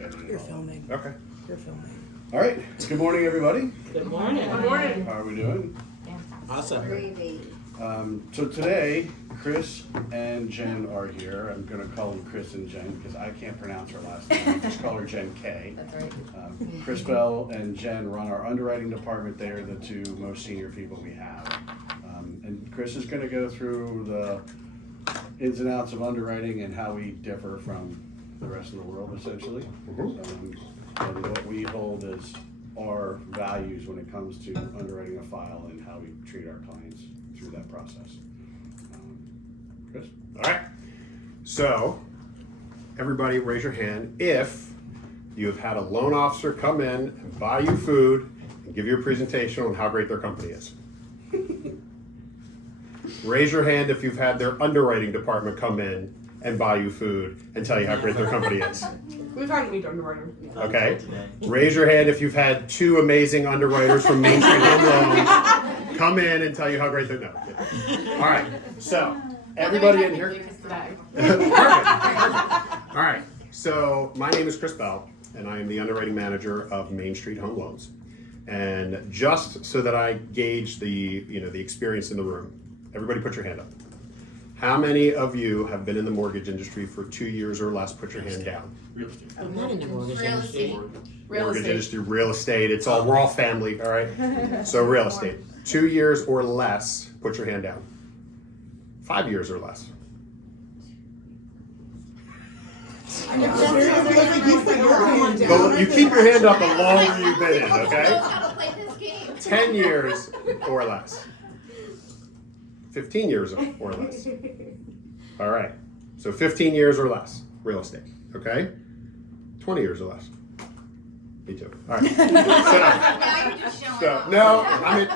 You're filming. Okay. You're filming. All right. Good morning, everybody. Good morning. Good morning. How are we doing? Awesome. So today, Chris and Jen are here. I'm going to call them Chris and Jen because I can't pronounce her last name. Just call her Jen K. That's right. Chris Bell and Jen run our underwriting department. They are the two most senior people we have. And Chris is going to go through the ins and outs of underwriting and how we differ from the rest of the world, essentially. And what we hold as our values when it comes to underwriting a file and how we treat our clients through that process. Chris? All right. So, everybody raise your hand if you have had a loan officer come in and buy you food and give you a presentation on how great their company is. Raise your hand if you've had their underwriting department come in and buy you food and tell you how great their company is. We've had to meet Underwriter. Okay. Raise your hand if you've had two amazing underwriters from Main Street Home Loans come in and tell you how great they're. No. All right. So everybody in here. Perfect. All right. So my name is Chris Bell, and I am the underwriting manager of Main Street Home Loans. And just so that I gauge the experience in the room, everybody put your hand up. How many of you have been in the mortgage industry for 2 years or less? Put your hand down. I'm not in the mortgage industry. Mortgage industry, real estate. It's all, we're all family, all right? So real estate. 2 years or less, put your hand down. 5 years or less. But you keep your hand up the longer you've been in, okay? 10 years or less. 15 years or less. All right. So 15 years or less, real estate. Okay? 20 years or less. Me too. All right.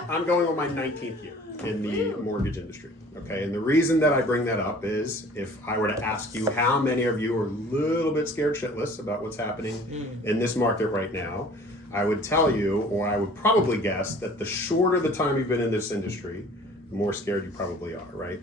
I'm going on my 19th year in the mortgage industry. Okay? And the reason that I bring that up is if I were to ask you how many of you are a little bit scared shitless about what's happening in this market right now, I would tell you, or I would probably guess, that the shorter the time you've been in this industry, the more scared you probably are, right?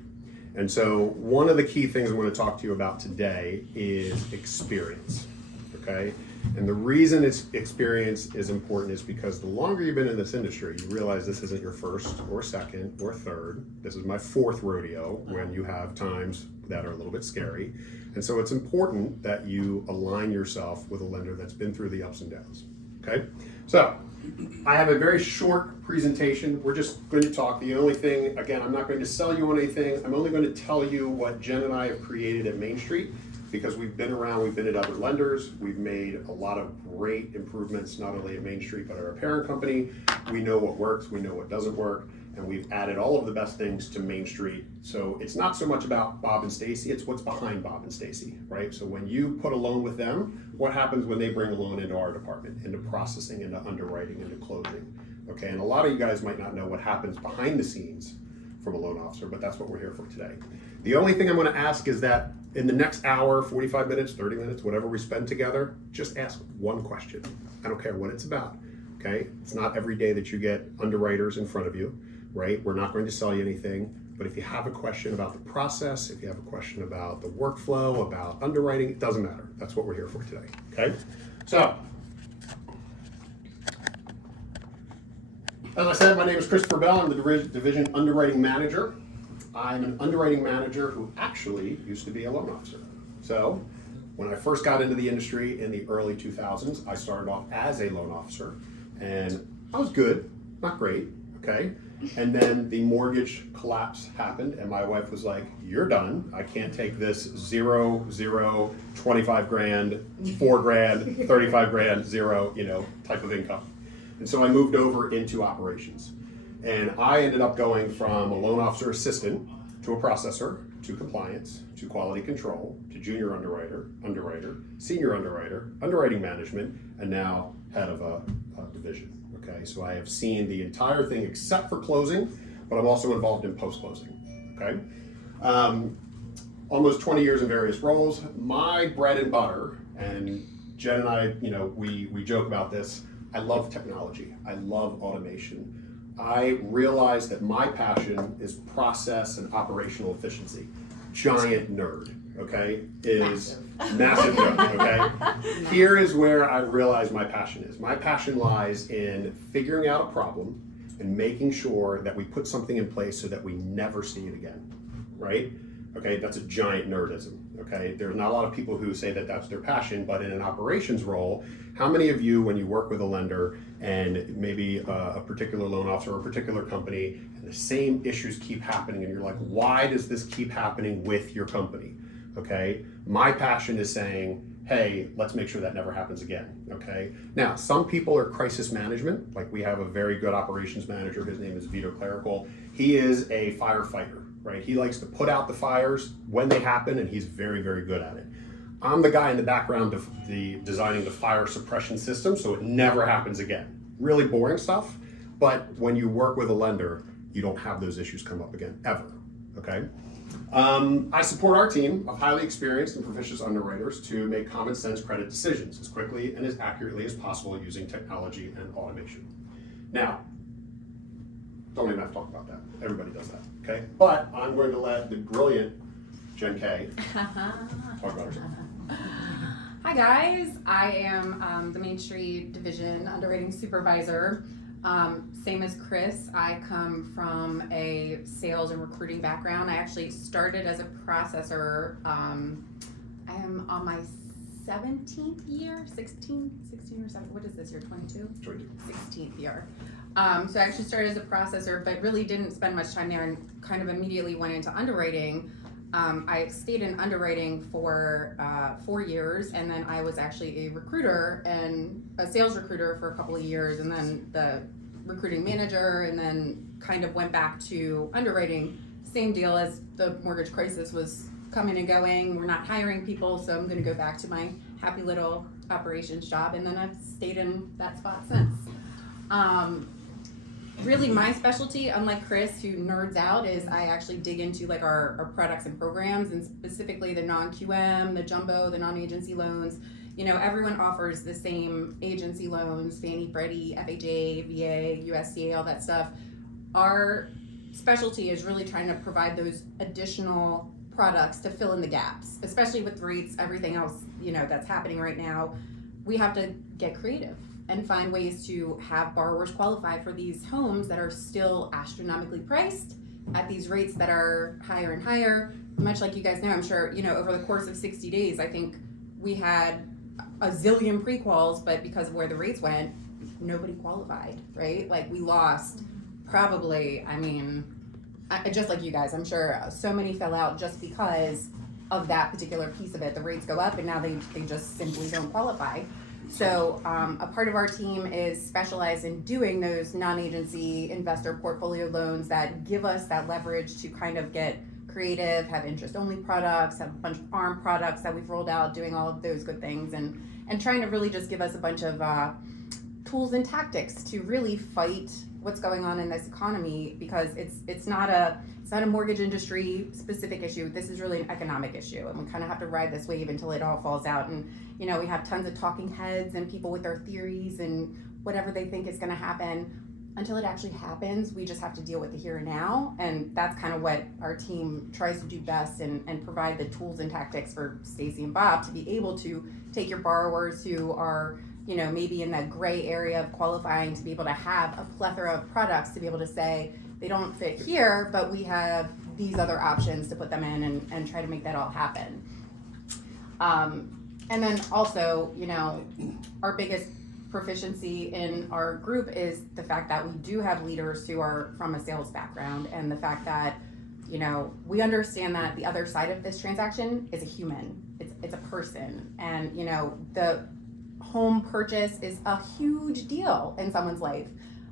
And so one of the key things I'm going to talk to you about today is experience, okay? And the reason experience is important is because the longer you've been in this industry, you realize this isn't your first or second or third. This is my fourth rodeo when you have times that are a little bit scary. And so it's important that you align yourself with a lender that's been through the ups and downs, okay? So I have a very short presentation. We're just going to talk. The only thing, again, I'm not going to sell you on anything. I'm only going to tell you what Jen and I have created at Main Street because we've been around, we've been at other lenders. We've made a lot of great improvements, not only at Main Street, but at our parent company. We know what works, we know what doesn't work, and we've added all of the best things to Main Street. So it's not so much about Bob and Stacy, it's what's behind Bob and Stacy, right? So when you put a loan with them, what happens when they bring a loan into our department, into processing, into underwriting, into closing, okay? And a lot of you guys might not know what happens behind the scenes from a loan officer, but that's what we're here for today. The only thing I'm gonna ask is that in the next hour, 45 minutes, 30 minutes, whatever we spend together, just ask one question. I don't care what it's about, okay? It's not every day that you get underwriters in front of you, right? We're not going to sell you anything, but if you have a question about the process, if you have a question about the workflow, about underwriting, it doesn't matter. That's what we're here for today, okay? So, as I said, my name is Christopher Bell. I'm the Division Underwriting Manager. I'm an underwriting manager who actually used to be a loan officer. So, when I first got into the industry in the early 2000s, I started off as a loan officer, and I was good, not great, okay? And then the mortgage collapse happened, and my wife was like, "You're done. I can't take this 0, 0, 25 grand, 4 grand, 35 grand, 0, type of income." And so I moved over into operations. And I ended up going from a loan officer assistant to a processor, to compliance, to quality control, to junior underwriter, senior underwriter, underwriting management, and now head of a division. Okay, so I have seen the entire thing except for closing, but I'm also involved in post-closing. Okay, almost 20 years in various roles. My bread and butter, and Jen and I, we joke about this. I love technology. I love automation. I realize that my passion is process and operational efficiency. Giant nerd. okay, is massive joke, okay? Here is where I realize my passion is. My passion lies in figuring out a problem and making sure that we put something in place so that we never see it again, right? Okay, that's a giant nerdism, okay? There's not a lot of people who say that that's their passion, but in an operations role, how many of you, when you work with a lender and maybe a particular loan officer or a particular company, and the same issues keep happening, and you're like, why does this keep happening with your company, okay? My passion is saying, hey, let's make sure that never happens again, okay? Now, some people are crisis management, like we have a very good operations manager, his name is Vito Clerical. He is a firefighter, right? He likes to put out the fires when they happen, and he's very, very good at it. I'm the guy in the background of designing the fire suppression system so it never happens again. Really boring stuff, but when you work with a lender, you don't have those issues come up again, ever, okay? I support our team of highly experienced and proficient underwriters to make common sense credit decisions as quickly and as accurately as possible using technology and automation. Now, don't even have to talk about that. Everybody does that, okay? But I'm going to let the brilliant Jen K talk about herself. Hi guys, I am the Main Street Division Underwriting Supervisor. Same as Chris, I come from a sales and recruiting background. I actually started as a processor. I am on my 17th year, 16 or 17, what is this year, 22? 16th year. So I actually started as a processor, but really didn't spend much time there and kind of immediately went into underwriting. I stayed in underwriting for 4 years, and then I was actually a recruiter and a sales recruiter for a couple of years, and then the recruiting manager, and then kind of went back to underwriting. Same deal as the mortgage crisis was coming and going. We're not hiring people, so I'm going to go back to my happy little operations job, and then I've stayed in that spot since. Really my specialty, unlike Chris who nerds out, is I actually dig into like our products and programs, and specifically the non-QM, the jumbo, the non-agency loans. You know, everyone offers the same agency loans, Fannie, Freddie, FHA, VA, USDA, all that stuff. Our specialty is really trying to provide those additional products to fill in the gaps, especially with rates, everything else, you know, that's happening right now. We have to get creative and find ways to have borrowers qualify for these homes that are still astronomically priced at these rates that are higher and higher. Much like you guys know, I'm sure, you know, over the course of 60 days, I think we had a zillion pre-quals, but because of where the rates went, nobody qualified, right? Like we lost probably, I mean, just like you guys, I'm sure so many fell out just because of that particular piece of it. The rates go up and now they just simply don't qualify. So a part of our team is specialized in doing those non-agency investor portfolio loans that give us that leverage to kind of get creative, have interest-only products, have a bunch of ARM products that we've rolled out, doing all of those good things, and trying to really just give us a bunch of tools and tactics to really fight what's going on in this economy, because it's not a mortgage industry specific issue. This is really an economic issue, and we kind of have to ride this wave until it all falls out. And you know, we have tons of talking heads and people with their theories and whatever they think is going to happen. Until it actually happens, we just have to deal with the here and now, and that's kind of what our team tries to do best, and provide the tools and tactics for Stacy and Bob to be able to take your borrowers who are, you know, maybe in that gray area of qualifying, to be able to have a plethora of products to be able to say they don't fit here, but we have these other options to put them in, and try to make that all happen. And then also, you know, our biggest proficiency in our group is the fact that we do have leaders who are from a sales background, and the fact that, you know, we understand that the other side of this transaction is a human. It's a person, and you know, the home purchase is a huge deal in someone's life.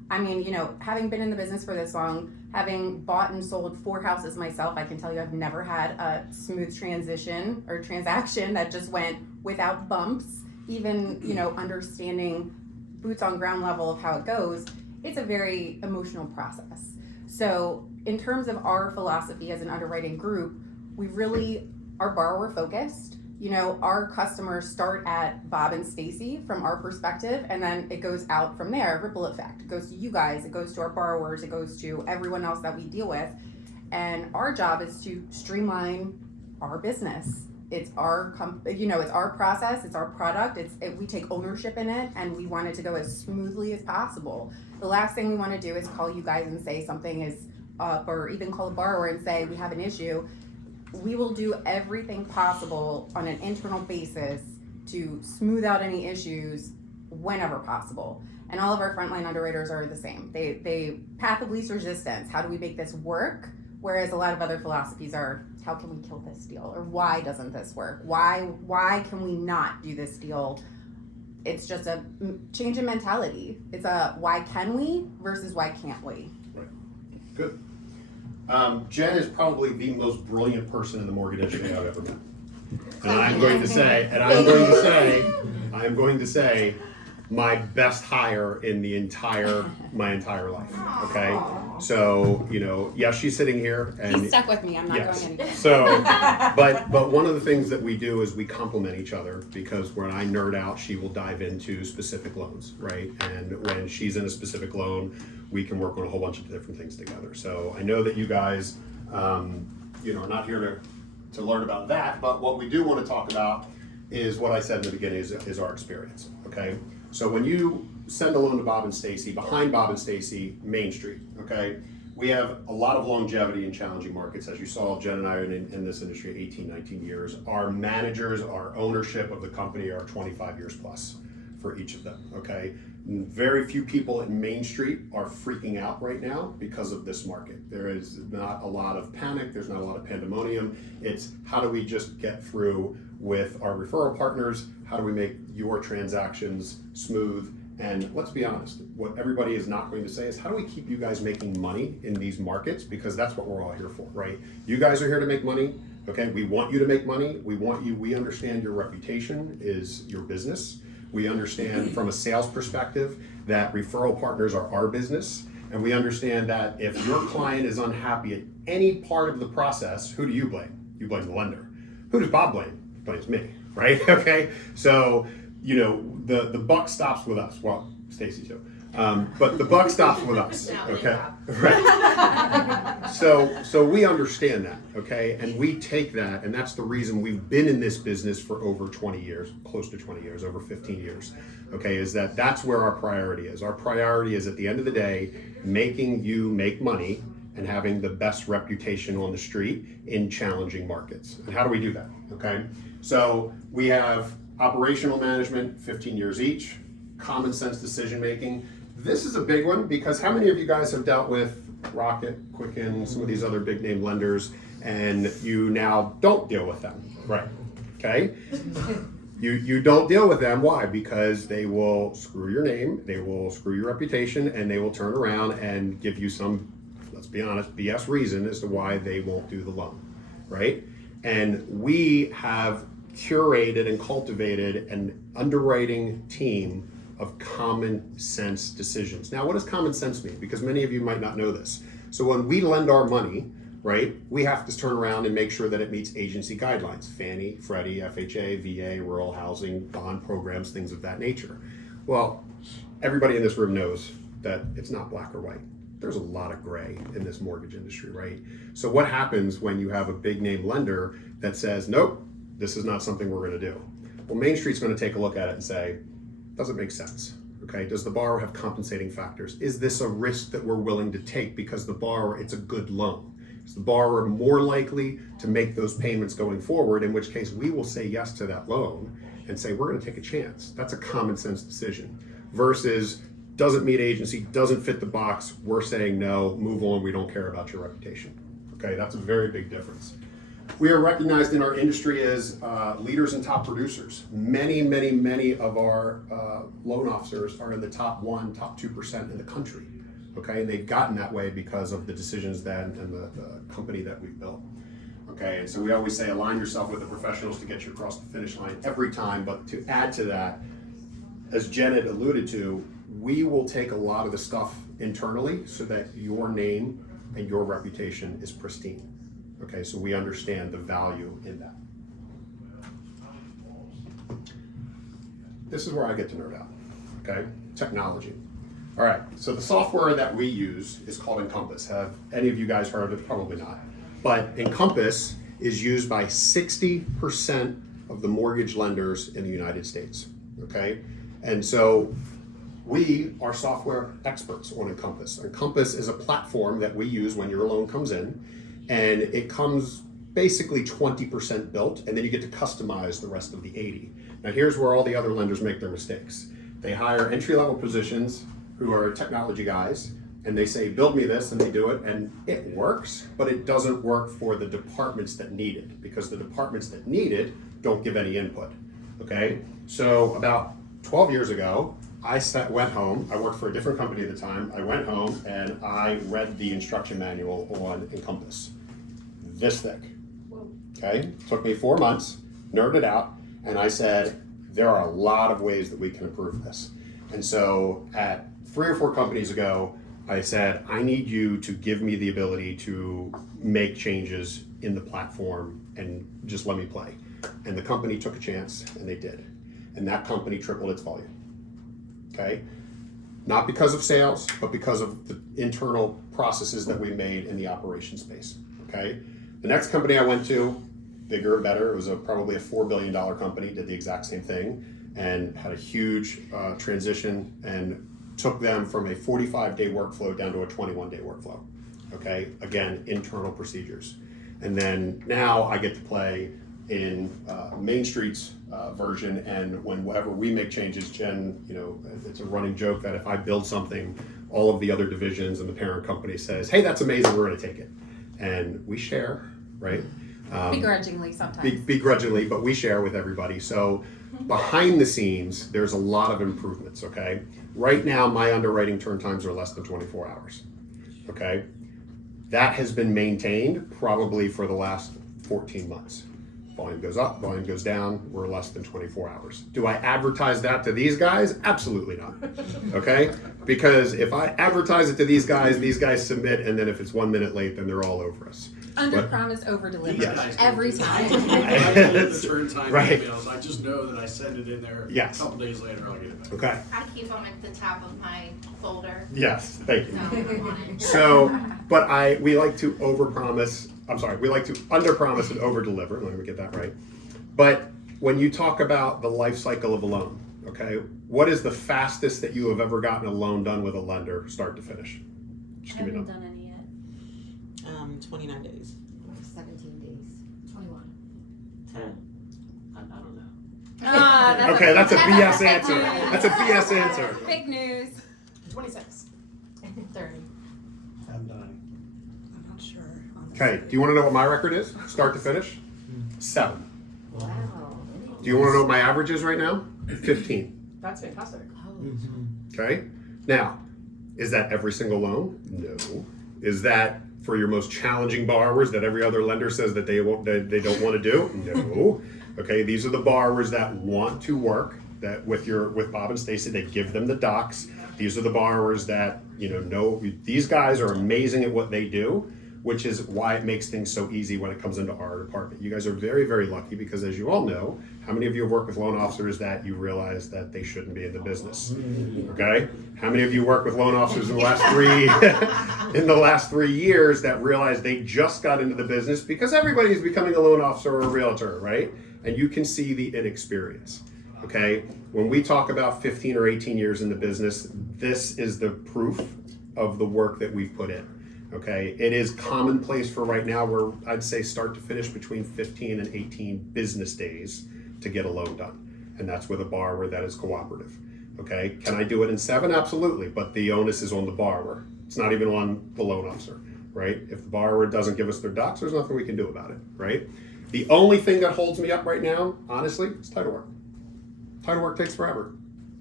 I mean, you know, having been in the business for this long, having bought and sold 4 houses myself, I can tell you I've never had a smooth transition or transaction that just went without bumps. Even, you know, understanding boots on ground level of how it goes, it's a very emotional process. So in terms of our philosophy as an underwriting group, we really are borrower focused. You know, our customers start at Bob and Stacy from our perspective, and then it goes out from there, ripple effect. It goes to you guys, it goes to our borrowers, it goes to everyone else that we deal with. And our job is to streamline our business it's our it's our process, it's our product, we take ownership in it, and we want it to go as smoothly as possible. The last thing we want to do is call you guys and say something is up, or even call a borrower and say we have an issue. We will do everything possible on an internal basis to smooth out any issues whenever possible. And all of our frontline underwriters are the same. They path of least resistance. How do we make this work? Whereas a lot of other philosophies are, how can we kill this deal? Or why doesn't this work? Why can we not do this deal? It's just a change in mentality. It's a why can we versus why can't we? Right. Good. Jen is probably the most brilliant person in the mortgage industry I've ever met. And I'm going to say, my best hire in my entire life. Okay, so yes, she's sitting here, and He's stuck with me. I'm not yes. going anywhere. So, but one of the things that we do is we complement each other, because when I nerd out, she will dive into specific loans, right? And when she's in a specific loan, we can work on a whole bunch of different things together. So I know that you guys, are not here to learn about that, but what we do want to talk about is what I said in the beginning is our experience. Okay, so when you send a loan to Bob and Stacy, behind Bob and Stacy, Main Street, okay, we have a lot of longevity in challenging markets. As you saw, Jen and I are in this industry 18, 19 years. Our managers, our ownership of the company are 25 years plus for each of them, okay? Very few people in Main Street are freaking out right now because of this market. There is not a lot of panic, there's not a lot of pandemonium. It's how do we just get through with our referral partners? How do we make your transactions smooth? And let's be honest, what everybody is not going to say is, how do we keep you guys making money in these markets? Because that's what we're all here for, right? You guys are here to make money, okay? We want you to make money. We understand your reputation is your business. We understand from a sales perspective that referral partners are our business. And we understand that if your client is unhappy at any part of the process, who do you blame? You blame the lender. Who does Bob blame? He blames me, right? Okay, so the buck stops with us. Well, Stacy too, but the buck stops with us. Okay, right. So we understand that, okay, and we take that, and that's the reason we've been in this business for over 20 years, close to 20 years, over 15 years. Okay, is that's where our priority is. Our priority is, at the end of the day, making you make money and having the best reputation on the street in challenging markets. And how do we do that? Okay, so we have operational management, 15 years each, common sense decision making. This is a big one, because how many of you guys have dealt with Rocket, Quicken, some of these other big name lenders, and you now don't deal with them, right? Okay, you don't deal with them. Why? Because they will screw your name, they will screw your reputation, and they will turn around and give you some, let's be honest, BS reason as to why they won't do the loan, right? And we have curated and cultivated an underwriting team of common sense decisions. Now, what does common sense mean? Because many of you might not know this. So when we lend our money, right, we have to turn around and make sure that it meets agency guidelines: Fannie, Freddie, FHA, VA, rural housing, bond programs, things of that nature. Well, everybody in this room knows that it's not black or white. There's a lot of gray in this mortgage industry, right? So what happens when you have a big name lender that says, nope, this is not something we're going to do? Well, Main Street's going to take a look at it and say, does it make sense? Okay, does the borrower have compensating factors? Is this a risk that we're willing to take because the borrower, it's a good loan? Is the borrower more likely to make those payments going forward, in which case we will say yes to that loan and say, we're going to take a chance. That's a common sense decision. Versus, doesn't meet agency, doesn't fit the box, we're saying no, move on, we don't care about your reputation. Okay, that's a very big difference. We are recognized in our industry as leaders and top producers. Many of our loan officers are in the top 1%, top 2% in the country. Okay, and they've gotten that way because of the decisions and the company that we've built. Okay, and so we always say, align yourself with the professionals to get you across the finish line every time. But to add to that, as Jen had alluded to, we will take a lot of the stuff internally so that your name and your reputation is pristine. Okay, so we understand the value in that. This is where I get to nerd out, okay? Technology. All right, so the software that we use is called Encompass. Have any of you guys heard of it? Probably not. But Encompass is used by 60% of the mortgage lenders in the United States, okay? And so we are software experts on Encompass. Encompass is a platform that we use when your loan comes in, and it comes basically 20% built, and then you get to customize the rest of the 80. Now here's where all the other lenders make their mistakes. They hire entry-level positions who are technology guys, and they say, build me this, and they do it, and it works, but it doesn't work for the departments that need it, because the departments that need it don't give any input, okay? So about 12 years ago, went home. I worked for a different company at the time. I went home and I read the instruction manual on Encompass. This thick. Okay? Took me 4 months, nerded out, and I said, there are a lot of ways that we can improve this. And so at 3 or 4 companies ago, I said, I need you to give me the ability to make changes in the platform and just let me play. And the company took a chance, and they did. And that company tripled its volume. Okay? Not because of sales, but because of the internal processes that we made in the operations space. Okay? The next company I went to, bigger, better, it was probably a $4 billion company, did the exact same thing, and had a huge transition and took them from a 45-day workflow down to a 21-day workflow. Okay? Again, internal procedures. And then now I get to play in Main Street's version, and whenever we make changes, Jen, you know, it's a running joke that if I build something, all of the other divisions and the parent company says, hey, that's amazing, we're gonna take it. And we share, right? Begrudgingly sometimes. Begrudgingly, but we share with everybody. So behind the scenes, there's a lot of improvements, okay? Right now, my underwriting turn times are less than 24 hours, okay? That has been maintained probably for the last 14 months. Volume goes up, volume goes down, we're less than 24 hours. Do I advertise that to these guys? Absolutely not, okay? Because if I advertise it to these guys submit, and then if it's 1 minute late, then they're all over us. Under promise, over deliver. Yes. Every time. I get the turn time Right. emails, I just know that I send it in there. Yes. A couple days later, I'll get it back. Okay, I keep them at the top of my folder. yes, thank you. So I'm on it. So, but we like to we like to under-promise and over-deliver, let me get that right. But when you talk about the life cycle of a loan, okay, what is the fastest that you have ever gotten a loan done with a lender, start to finish? Just give me a Haven't number. done any yet. 29 days. 17 days. 21. 10. I don't know. Okay, that's a BS fake answer. news. That's a BS answer. Fake news. 26. 30. I'm done. I'm not sure. Okay, do you want to know what my record is, start to finish? 7. Wow. Do you want to know what my average is right now? 15. That's fantastic. Okay? Now, is that every single loan? No. Is that for your most challenging borrowers that every other lender says that they don't want to do? No. Okay, these are the borrowers that want to work, that with Bob and Stacy, they give them the docs. These are the borrowers that, know these guys are amazing at what they do, which is why it makes things so easy when it comes into our department. You guys are very, very lucky because, as you all know, how many of you have worked with loan officers that you realize that they shouldn't be in the business? Okay? How many of you work with loan officers in the last 3 years that realize they just got into the business because everybody is becoming a loan officer or a realtor, right? And you can see the inexperience. Okay? When we talk about 15 or 18 years in the business, this is the proof of the work that we've put in. Okay, it is commonplace for right now where I'd say start to finish between 15 and 18 business days to get a loan done. And that's with a borrower that is cooperative. Okay, can I do it in 7? Absolutely, but the onus is on the borrower. It's not even on the loan officer, right? If the borrower doesn't give us their docs, there's nothing we can do about it, right? The only thing that holds me up right now, honestly, is title work. Title work takes forever.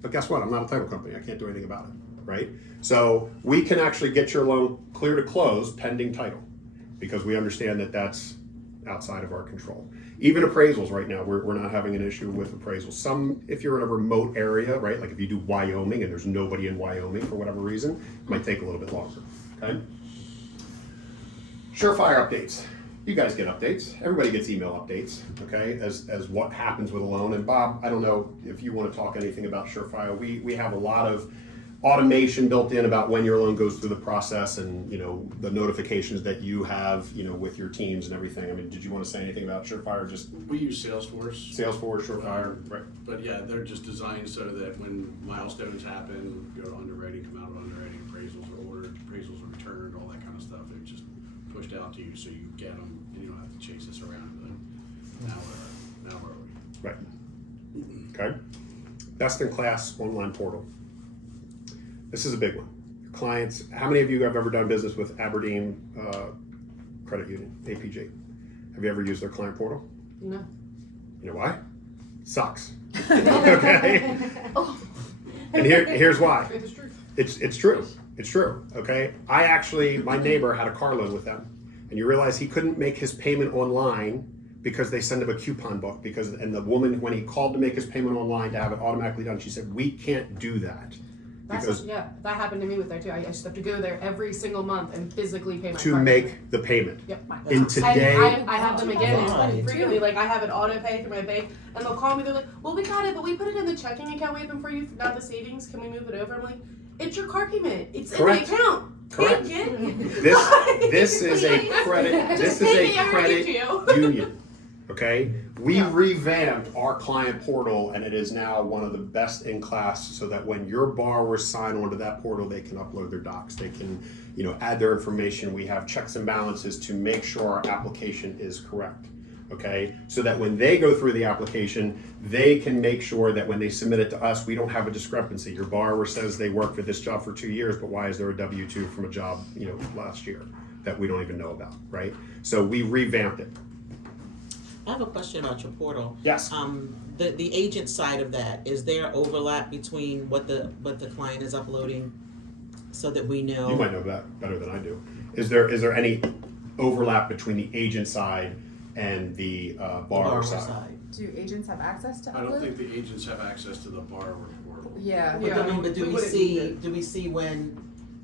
But guess what? I'm not a title company. I can't do anything about it, right? So we can actually get your loan clear to close pending title because we understand that that's outside of our control. Even appraisals right now, we're not having an issue with appraisals. Some, if you're in a remote area, right, like if you do Wyoming and there's nobody in Wyoming for whatever reason, it might take a little bit longer, okay? Surefire updates. You guys get updates. Everybody gets email updates, okay, as what happens with a loan. And Bob, I don't know if you want to talk anything about Surefire. We have a lot of automation built in about when your loan goes through the process and, the notifications that you have, with your teams and everything. I mean, did you want to say anything about Surefire? Just We use Salesforce. Salesforce, Surefire, right? But yeah, they're just designed so that when milestones happen, go to underwriting, come out of underwriting, appraisals are ordered, appraisals are returned, all that kind of stuff. They're just pushed out to you so you get them and you don't have to chase this around. Now where are we? Right. Okay. Best in class online portal. This is a big one. Clients, how many of you have ever done business with Aberdeen Credit Union, APG? Have you ever used their client portal? No. You know why? Sucks. Okay. And here's why. It's true. It's true. Okay. My neighbor had a car loan with them, and you realize he couldn't make his payment online because they send him a coupon book. And the woman, when he called to make his payment online to have it automatically done, she said, "We can't do that." Because That happened to me with there too. I just have to go there every single month and physically pay my to card make payment. the payment. Yep. In today, I have them again Why? and frequently. Like I have it auto pay through my bank, and they'll call me. They're like, "Well, we got it, but we put it in the checking account we opened for you, not the savings. Can we move it over?" I'm like, "It's your car payment. It's Correct. in the account. Correct. Take it." this is a credit. This is Take a it, I credit need you. union. Okay, we revamped our client portal, and it is now one of the best in class. So that when your borrowers sign onto that portal, they can upload their docs. They can, add their information. We have checks and balances to make sure our application is correct. Okay, so that when they go through the application, they can make sure that when they submit it to us, we don't have a discrepancy. Your borrower says they worked for this job for 2 years, but why is there a W-2 from a job, last year that we don't even know about, right? So we revamped it. I have a question about your portal. Yes. The agent side of that, is there overlap between what the client is uploading so that we know? You might know that better than I do. Is there any overlap between the agent side and the borrower side? Do agents have access to I don't upload? think the agents have access to the borrower portal. Yeah. But do we we wouldn't need see when,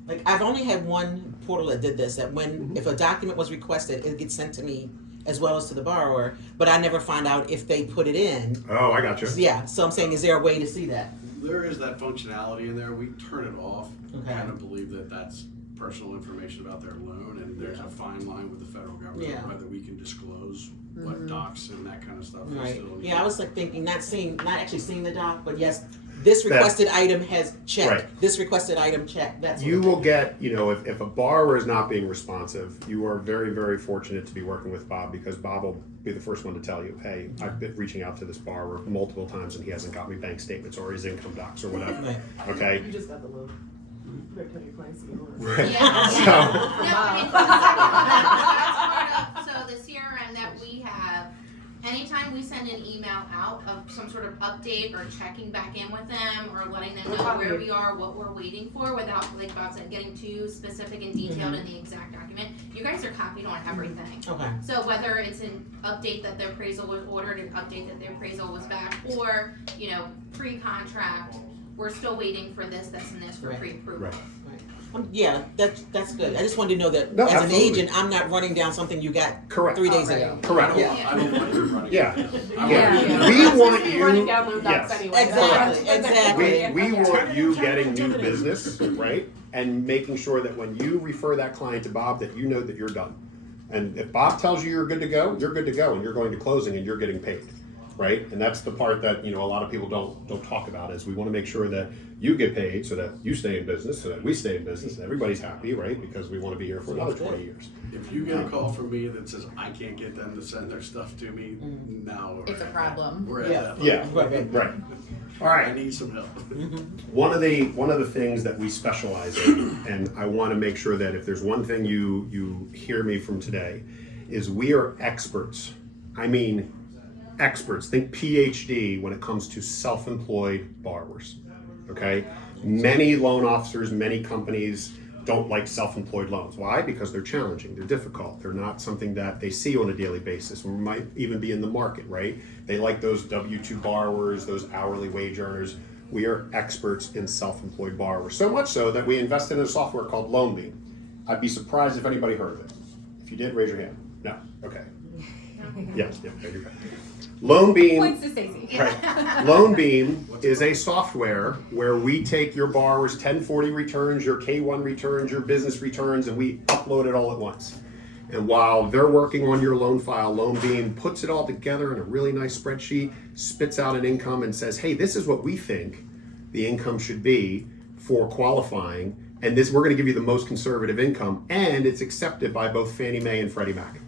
like, I've only had one portal that did this, that when, if a document was requested, it gets sent to me as well as to the borrower, but I never find out if they put it in. Oh, I got you. Yeah, so I'm saying, is there a way to see that? There is that functionality in there. We turn it off. Okay. Kind of believe that that's personal information about their loan, and there's a fine line with the federal government Yeah. whether we can disclose what docs and that kind of stuff. is Right. still Yeah, I was like thinking, not actually seeing the doc, but yes, this requested item has checked. Right. This requested item checked. That's You what will get, if a borrower is not being responsive, you are very, very fortunate to be working with Bob, because Bob will be the first one to tell you, hey, I've been reaching out to this borrower multiple times and he hasn't got me bank statements or his income docs or whatever. Right. Okay? You just got the loan. You better tell your clients to go on. Right. Yeah. So, No, I mean, that's part of, so the CRM that we have, anytime we send an email out of some sort of update or checking back in with them or letting them know where we are, what we're waiting for, without, like Bob said, getting too specific and detailed in the exact document, you guys are copied on everything. Okay. So whether it's an update that the appraisal was ordered, an update that the appraisal was back, or, pre-contract, we're still waiting for this, this, and this for Right. pre-approval. Right. Yeah, that's good. I just wanted to know that No, as absolutely. an agent, I'm not running down something you got correct. 3 days Right. ago. Correct. Yeah. I don't want you running. Yeah. I Yeah. want you- We want You're running you, down loan docs yes. anyway. Exactly, exactly. We want you getting new business, right? And making sure that when you refer that client to Bob, that you know that you're done. And if Bob tells you you're good to go, you're good to go, and you're going to closing and you're getting paid, right? And that's the part that, a lot of people don't talk about, is we want to make sure that you get paid so that you stay in business, so that we stay in business, and everybody's happy, right? Because we want to be here for another 20 years. If you get a call from me that says I can't get them to send their stuff to me, now It's a problem. We're at Yeah. that Yeah, level. right. All I right. need some help. One of the things that we specialize in, and I want to make sure that if there's one thing you hear me from today, is we are experts. I mean, experts. Think PhD when it comes to self-employed borrowers. Okay? Many loan officers, many companies don't like self-employed loans. Why? Because they're challenging, they're difficult, they're not something that they see on a daily basis, or might even be in the market, right? They like those W-2 borrowers, those hourly wage earners. We are experts in self-employed borrowers, so much so that we invested in a software called LoanMe. I'd be surprised if anybody heard of it. If you did, raise your hand. No? Okay. Yes, yeah, there you go. LoanBeam. Points to Stacy. Right. LoanBeam is a software where we take your borrower's 1040 returns, your K1 returns, your business returns, and we upload it all at once. And while they're working on your loan file, LoanBeam puts it all together in a really nice spreadsheet, spits out an income and says, hey, this is what we think the income should be for qualifying. And this, we're going to give you the most conservative income, and it's accepted by both Fannie Mae and Freddie Mac.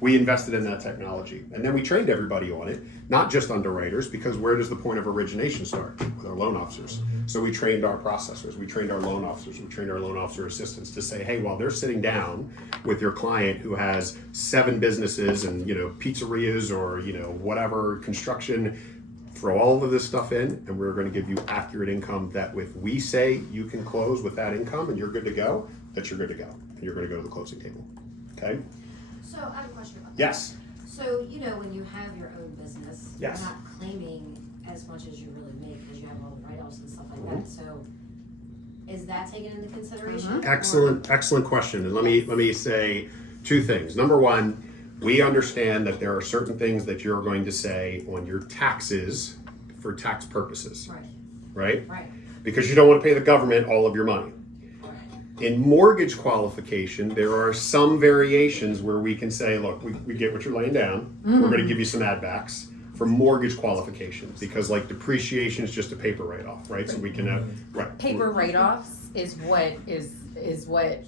We invested in that technology, and then we trained everybody on it, not just underwriters, because where does the point of origination start? With our loan officers. So we trained our processors, we trained our loan officers, we trained our loan officer assistants to say, hey, while they're sitting down with your client who has 7 businesses and, you know, pizzerias or, you know, whatever, construction, throw all of this stuff in, and we're going to give you accurate income that if we say you can close with that income and you're good to go, that you're good to go, and you're going to go to the closing table. Okay? So I have a question about that. Yes. So, you know, when you have your own business, Yes. you're not claiming as much as you really make because you have all the write-offs and stuff like that. So is that taken into consideration? Excellent question. And let me say 2 things. Number 1, we understand that there are certain things that you're going to say on your taxes for tax purposes, right? Right. Because you don't want to pay the government all of your money. In mortgage qualification, there are some variations where we can say, look, we get what you're laying down. We're going to give you some add backs for mortgage qualifications because like depreciation is just a paper write-off, right? So we can have, Paper write-offs is what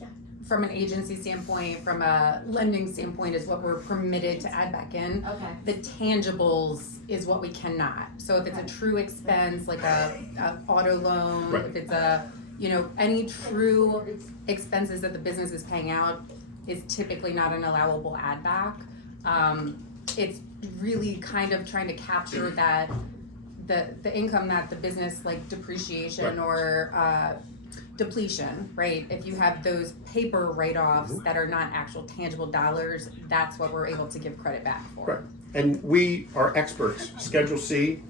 from an agency standpoint, from a lending standpoint, is what we're permitted to add back in. Okay. The tangibles is what we cannot. So if it's a true expense, like a auto loan, Right. if it's a, you know, any true expenses that the business is paying out is typically not an allowable add back. It's really kind of trying to capture that the income that the business, like depreciation or depletion, right? If you have those paper write-offs that are not actual tangible dollars, that's what we're able to give credit back for. right. And we are experts. Schedule C,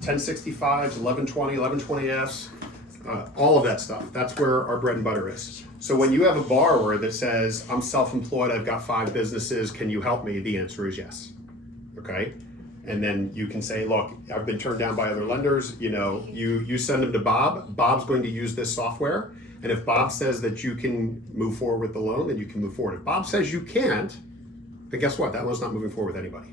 1065s, 1120, 1120Fs, all of that stuff. That's where our bread and butter is. So when you have a borrower that says, I'm self-employed, I've got 5 businesses, can you help me? The answer is yes. Okay? And then you can say, look, I've been turned down by other lenders. You know, you send them to Bob. Bob's going to use this software. And if Bob says that you can move forward with the loan, then you can move forward. If Bob says you can't, then guess what? That one's not moving forward with anybody.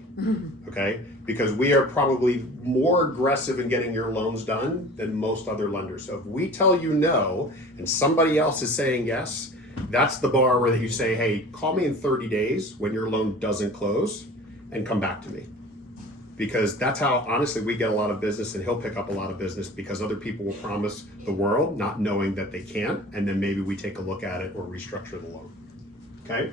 Okay? Because we are probably more aggressive in getting your loans done than most other lenders. So if we tell you no and somebody else is saying yes, that's the borrower that you say, hey, call me in 30 days when your loan doesn't close and come back to me. Because that's how, honestly, we get a lot of business, and he'll pick up a lot of business because other people will promise the world not knowing that they can't, and then maybe we take a look at it or restructure the loan. Okay?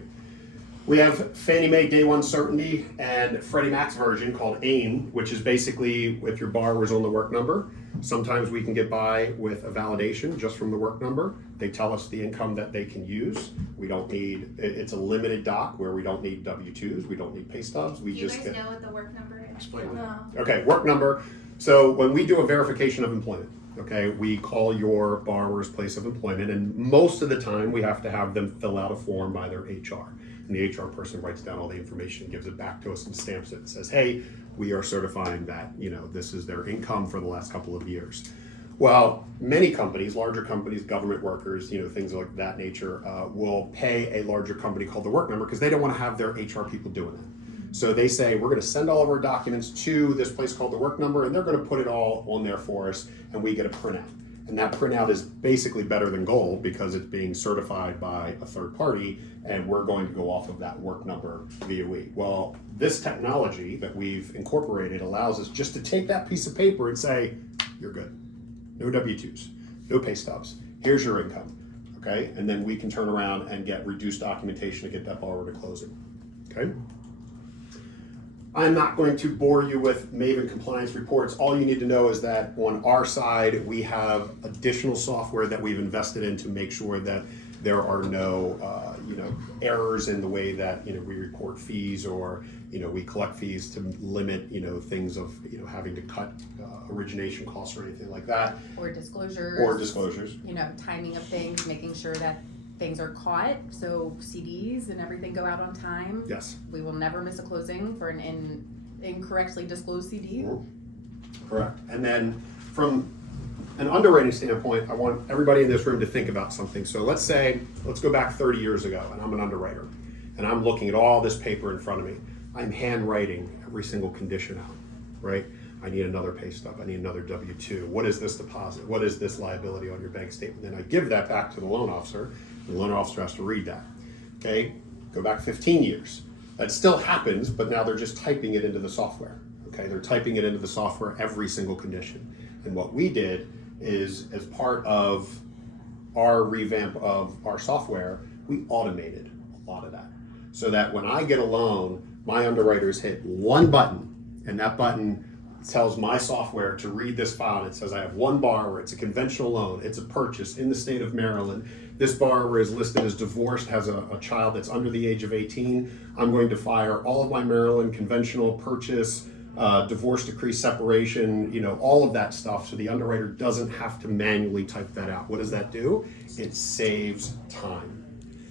We have Fannie Mae Day One Certainty and Freddie Mac's version called AIM, which is basically if your borrower's on the work number. Sometimes we can get by with a validation just from the work number. They tell us the income that they can use. We don't need, it's a limited doc where we don't need W-2s, we don't need pay stubs. We Do you just guys get, know what the work number is? Explain it. No. okay, work number. So when we do a verification of employment, okay, we call your borrower's place of employment, and most of the time we have to have them fill out a form by their HR. And the HR person writes down all the information, gives it back to us and stamps it and says, hey, we are certifying that, you know, this is their income for the last couple of years. Well, many companies, larger companies, government workers, you know, things like that nature, will pay a larger company called the work number because they don't want to have their HR people doing it. So they say, we're going to send all of our documents to this place called the work number, and they're going to put it all on there for us, and we get a printout. And that printout is basically better than gold because it's being certified by a third party, and we're going to go off of that work number VOE. Well, this technology that we've incorporated allows us just to take that piece of paper and say, you're good. No W-2s, no pay stubs. Here's your income, okay? And then we can turn around and get reduced documentation to get that borrower to closing, okay? I'm not going to bore you with Maven compliance reports. All you need to know is that on our side, we have additional software that we've invested in to make sure that there are no, errors in the way that, we report fees or, we collect fees to limit, things of, having to cut origination costs or anything like that. Or disclosures. Timing of things, making sure that things are caught, so CDs and everything go out on time. Yes. We will never miss a closing for an incorrectly disclosed CD. Correct. And then from an underwriting standpoint, I want everybody in this room to think about something. So let's go back 30 years ago, and I'm an underwriter, and I'm looking at all this paper in front of me. I'm handwriting every single condition out, right? I need another pay stub. I need another W-2. What is this deposit? What is this liability on your bank statement? Then I give that back to the loan officer. The loan officer has to read that. Okay? Go back 15 years. That still happens, but now they're just typing it into the software. Okay? They're typing it into the software every single condition. And what we did is, as part of our revamp of our software, we automated a lot of that. So that when I get a loan, my underwriters hit one button, and that button tells my software to read this file. It says I have one borrower, it's a conventional loan, it's a purchase in the state of Maryland. This borrower is listed as divorced, has a child that's under the age of 18. I'm going to fire all of my Maryland conventional purchase, divorce decree, separation, all of that stuff, so the underwriter doesn't have to manually type that out. What does that do? It saves time.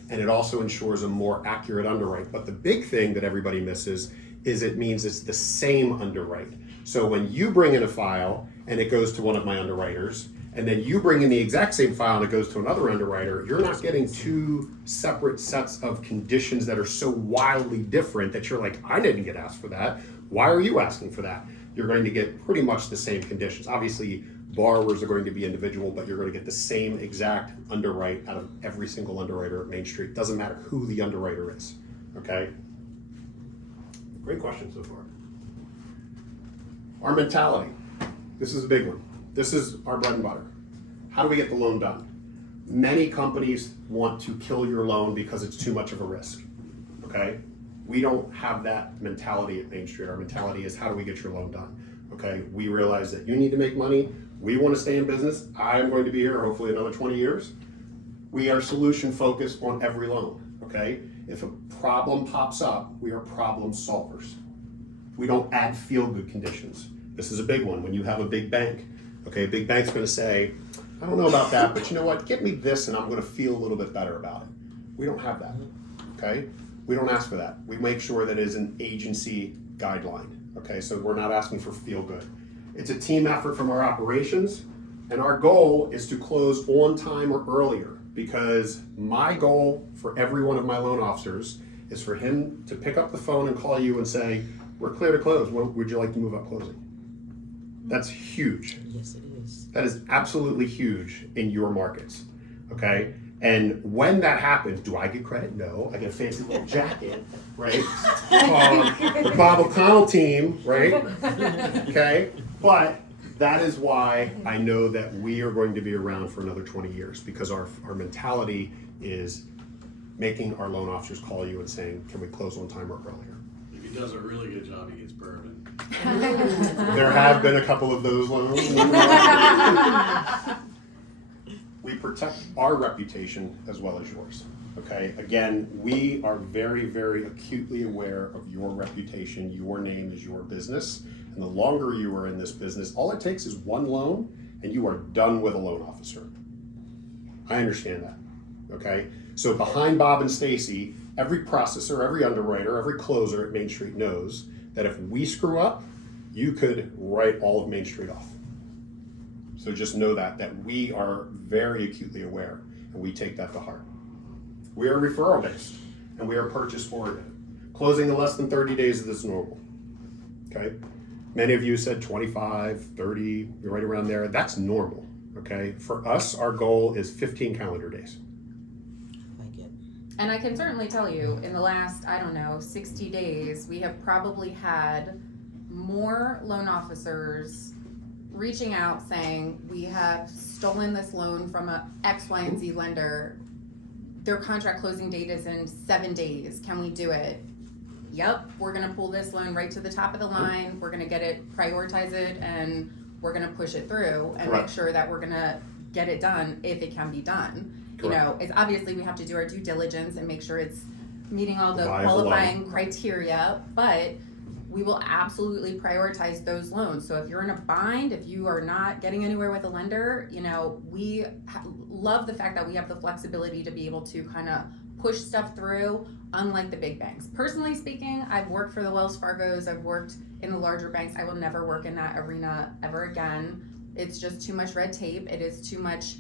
And it also ensures a more accurate underwrite. But the big thing that everybody misses is it means it's the same underwrite. So when you bring in a file and it goes to one of my underwriters, and then you bring in the exact same file and it goes to another underwriter, you're not getting two separate sets of conditions that are so wildly different that you're like, I didn't get asked for that. Why are you asking for that? You're going to get pretty much the same conditions. Obviously, borrowers are going to be individual, but you're going to get the same exact underwrite out of every single underwriter at Main Street. Doesn't matter who the underwriter is, okay? Great question so far. Our mentality. This is a big one. This is our bread and butter. How do we get the loan done? Many companies want to kill your loan because it's too much of a risk, okay? We don't have that mentality at Main Street. Our mentality is, how do we get your loan done? Okay, we realize that you need to make money. We want to stay in business. I am going to be here hopefully another 20 years. We are solution focused on every loan, okay? If a problem pops up, we are problem solvers. We don't add feel-good conditions. This is a big one. When you have a big bank, okay, a big bank's going to say, I don't know about that, but you know what? Get me this and I'm going to feel a little bit better about it. We don't have that, okay? We don't ask for that. We make sure that it is an agency guideline, okay? So we're not asking for feel-good. It's a team effort from our operations, and our goal is to close on time or earlier, because my goal for every one of my loan officers is for him to pick up the phone and call you and say, we're clear to close. Would you like to move up closing? That's huge. Yes, it is. That is absolutely huge in your markets, okay? And when that happens, do I get credit? No, I get a fancy little jacket, right? The Bob O'Connell team, right? Okay, but that is why I know that we are going to be around for another 20 years, because our mentality is making our loan officers call you and saying, can we close on time or earlier? If he does a really good job, he gets bourbon. There have been a couple of those loans. We protect our reputation as well as yours, okay? Again, we are very, very acutely aware of your reputation. Your name is your business. And the longer you are in this business, all it takes is one loan and you are done with a loan officer. I understand that, okay? So behind Bob and Stacy, every processor, every underwriter, every closer at Main Street knows that if we screw up, you could write all of Main Street off. So just know that we are very acutely aware, and we take that to heart. We are referral based, and we are purchase oriented. Closing in less than 30 days is normal, okay? Many of you said 25, 30, you're right around there. That's normal, okay? For us, our goal is 15 calendar days. Like it. And I can certainly tell you, in the last, 60 days, we have probably had more loan officers reaching out saying, we have stolen this loan from a X, Y, and Z lender. Their contract closing date is in 7 days. Can we do it? Yep, we're gonna pull this loan right to the top of the line. We're gonna get it, prioritize it, and we're gonna push it through and Correct. make sure that we're gonna get it done if it can be done. Correct. It's obviously we have to do our due diligence and make sure it's meeting all the Viable qualifying criteria, but we will absolutely prioritize those loans. So if you're in a bind, if you are not getting anywhere with a lender, we love the fact that we have the flexibility to be able to kind of push stuff through, unlike the big banks. Personally speaking, I've worked for the Wells Fargos, I've worked in the larger banks. I will never work in that arena ever again. It's just too much red tape. It is too much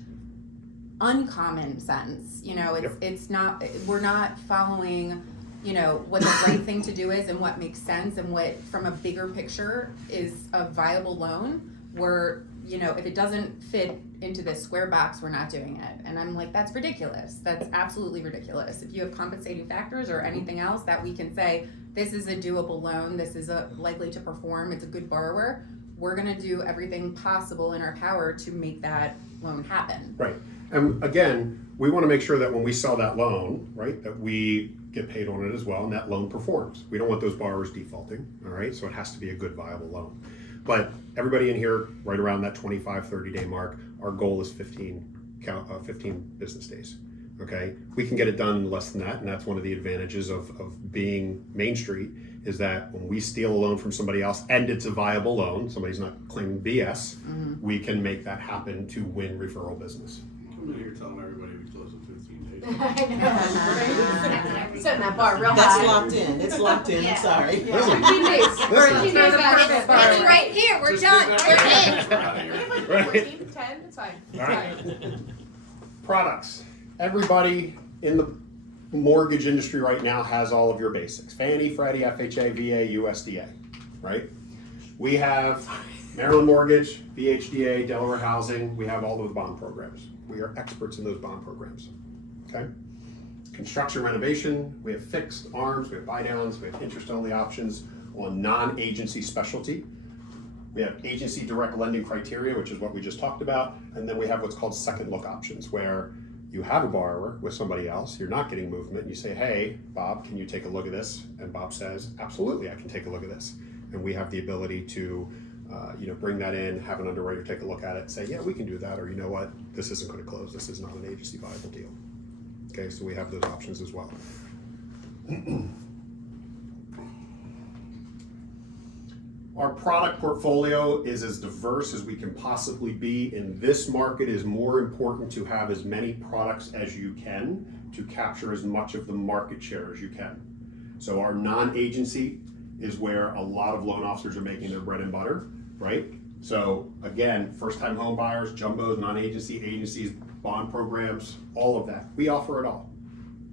uncommon sense. You know, it's not, we're not following, you know, what the right thing to do is and what makes sense and what from a bigger picture is a viable loan. Where, you know, if it doesn't fit into this square box, we're not doing it. And I'm like, that's ridiculous. That's absolutely ridiculous. If you have compensating factors or anything else that we can say, this is a doable loan, this is a likely to perform, it's a good borrower, we're gonna do everything possible in our power to make that loan happen. Right. And again, we want to make sure that when we sell that loan, right, that we get paid on it as well and that loan performs. We don't want those borrowers defaulting, all right? So it has to be a good, viable loan. But everybody in here, right around that 25, 30-day mark, our goal is 15 business days, okay? We can get it done in less than that, and that's one of the advantages of being Main Street, is that when we steal a loan from somebody else and it's a viable loan, somebody's not claiming BS, we can make that happen to win referral business. I'm here telling everybody we close in 15 days. I know. Setting that bar real That's high. locked in. It's locked in. I'm sorry. 15 days. 15 days after It's the bar. right here, we're done, we're in. Right. 14, 10, it's fine. It's All right. fine. Products. Everybody in the mortgage industry right now has all of your basics. Fannie, Freddie, FHA, VA, USDA, right? We have Maryland Mortgage, VHDA, Delaware Housing. We have all of the bond programs. We are experts in those bond programs, okay? Construction renovation, we have fixed ARMs, we have buy downs, we have interest only options on non-agency specialty. We have agency direct lending criteria, which is what we just talked about. And then we have what's called second look options, where you have a borrower with somebody else, you're not getting movement, and you say, hey, Bob, can you take a look at this? And Bob says, absolutely, I can take a look at this. And we have the ability to bring that in, have an underwriter take a look at it, say, yeah, we can do that, or you know what, this isn't going to close, this is not an agency viable deal. Okay, so we have those options as well. Our product portfolio is as diverse as we can possibly be. In this market, it is more important to have as many products as you can to capture as much of the market share as you can. So our non-agency is where a lot of loan officers are making their bread and butter, right? So again, first-time home buyers, jumbos, non-agency, agencies, bond programs, all of that. We offer it all.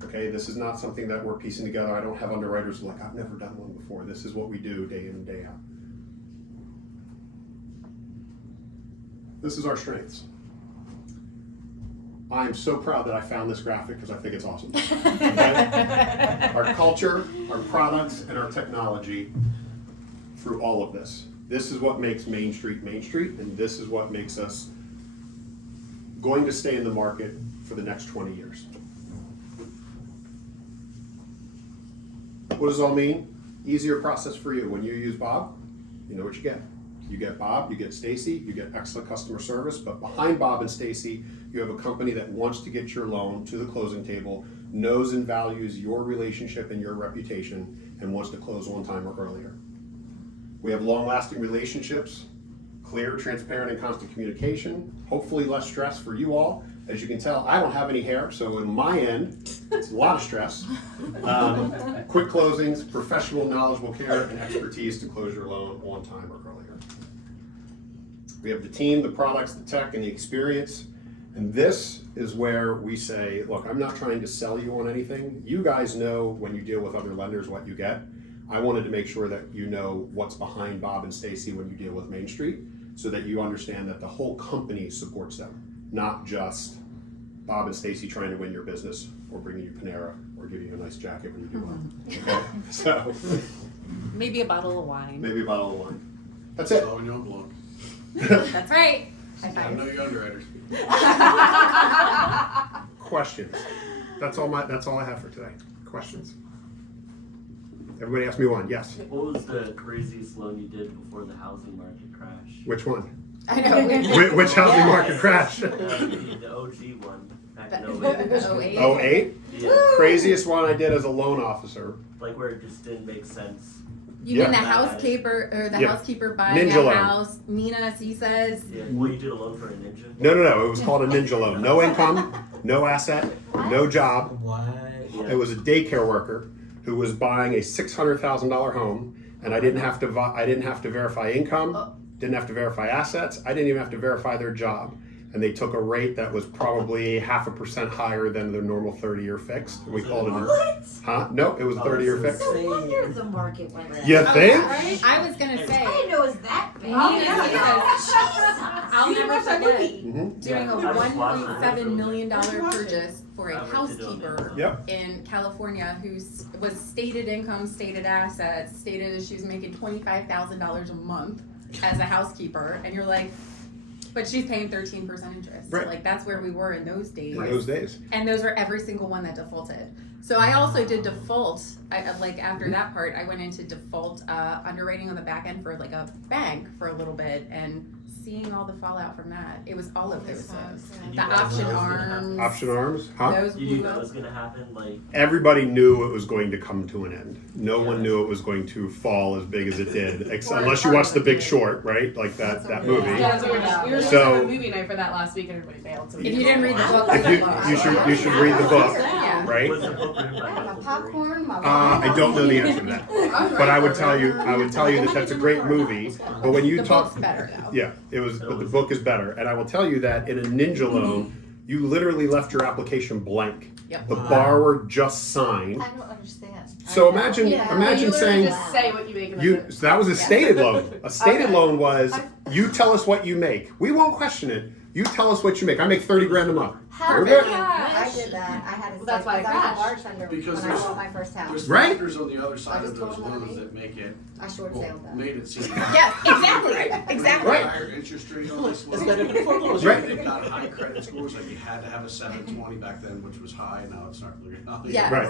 Okay, this is not something that we're piecing together. I don't have underwriters like, I've never done one before. This is what we do day in and day out. This is our strengths. I'm so proud that I found this graphic because I think it's awesome. Okay? Our culture, our products, and our technology through all of this. This is what makes Main Street, and this is what makes us going to stay in the market for the next 20 years. What does it all mean? Easier process for you. When you use Bob, you know what you get. You get Bob, you get Stacy, you get excellent customer service, but behind Bob and Stacy, you have a company that wants to get your loan to the closing table, knows and values your relationship and your reputation, and wants to close on time or earlier. We have long-lasting relationships, clear, transparent, and constant communication, hopefully less stress for you all. As you can tell, I don't have any hair, so in my end, it's a lot of stress. Quick closings, professional, knowledgeable care, and expertise to close your loan on time or earlier. We have the team, the products, the tech, and the experience. And this is where we say, look, I'm not trying to sell you on anything. You guys know when you deal with other lenders what you get. I wanted to make sure that you know what's behind Bob and Stacy when you deal with Main Street, so that you understand that the whole company supports them, not just Bob and Stacy trying to win your business or bringing you Panera or giving you a nice jacket when you do well. Okay? So Maybe a bottle of wine. maybe a bottle of wine. That's it. That's all we know in Blanc. That's right. I know you underwriters. Questions. That's all I have for today. Questions. Everybody ask me one. Yes. What was the craziest loan you did before the housing market crash? Which one? I know. Which housing Yes. market crash? The OG one back in 08. 08. 08? Yeah, Craziest one I did as a loan officer. like where it just didn't make sense. You mean the Yeah. housekeeper or the Yeah. housekeeper buying Ninja a loan. house? Mina, he says. Yeah, well, you did a loan for a ninja. No. It was called a ninja loan. No income, no asset, no job. What? Yeah. It was a daycare worker who was buying a $600,000 home, and I didn't have to verify income, didn't have to verify assets, I didn't even have to verify their job. And they took a rate that was probably 0.5% higher than their normal 30-year fixed. We called it What? huh? No, it was a 30-year fixed. No wonder the market went down. You think? Right? I was gonna I say, didn't know it was that bad. Oh, yeah. Jesus. I'll You never watched that forget movie? Mm-hmm. doing a I just watched it. $1.7 million Watch it. purchase for a I rented it on housekeeper Yep. in California who was stated income, stated assets, stated as she was making $25,000 a month as a housekeeper, and you're like, but she's paying 13% interest. Right. Like that's where we were in those days. In those days. And those were every single one that defaulted. So I also did default. Like after that part, I went into default underwriting on the back end for like a bank for a little bit, and seeing all the fallout from that, it was all of those things. Did you The guys option know it was gonna happen? arms. Option arms, huh? Those Did you blew know it up. was gonna happen? Like, Everybody knew it was going to come to an end. No one knew it was going to fall as big as it did, unless you watched The Big Short, right? Like that movie. Yeah, that's what we were just, we were supposed So- to have a movie night for that last week, and everybody bailed. So we If you didn't didn't read the watch book, it. You should read the book, Yeah. right? was the book written by I have Michael a popcorn, my I don't know the answer to that, but I would tell you that that's a great movie. But when you The talk, book's better though. yeah, it was. But the book is better, and I will tell you that in a ninja loan, you literally left your application blank. Yep. The borrower just signed. I don't understand. So imagine Yeah. imagine You literally saying. just say what you make. And You, that's it. so that was a stated loan. A stated Okay. loan was, you tell us what you make. We won't question it. You tell us what you make. I make 30 grand a month. How We're did good. I did that? I had to Well, that's why I because I was a crashed. bartender Because when I there's- bought my first house. There's Right? factors on the other side just of told those them what I loans made. that make it, I short sailed that. made it seem. Yes, exactly, exactly. Right. Higher interest rate on this It's loan. better than foreclosure. Right. They've got high credit scores, like you had to have a 720 back then, which was high, now it's not really high. Yes. Right.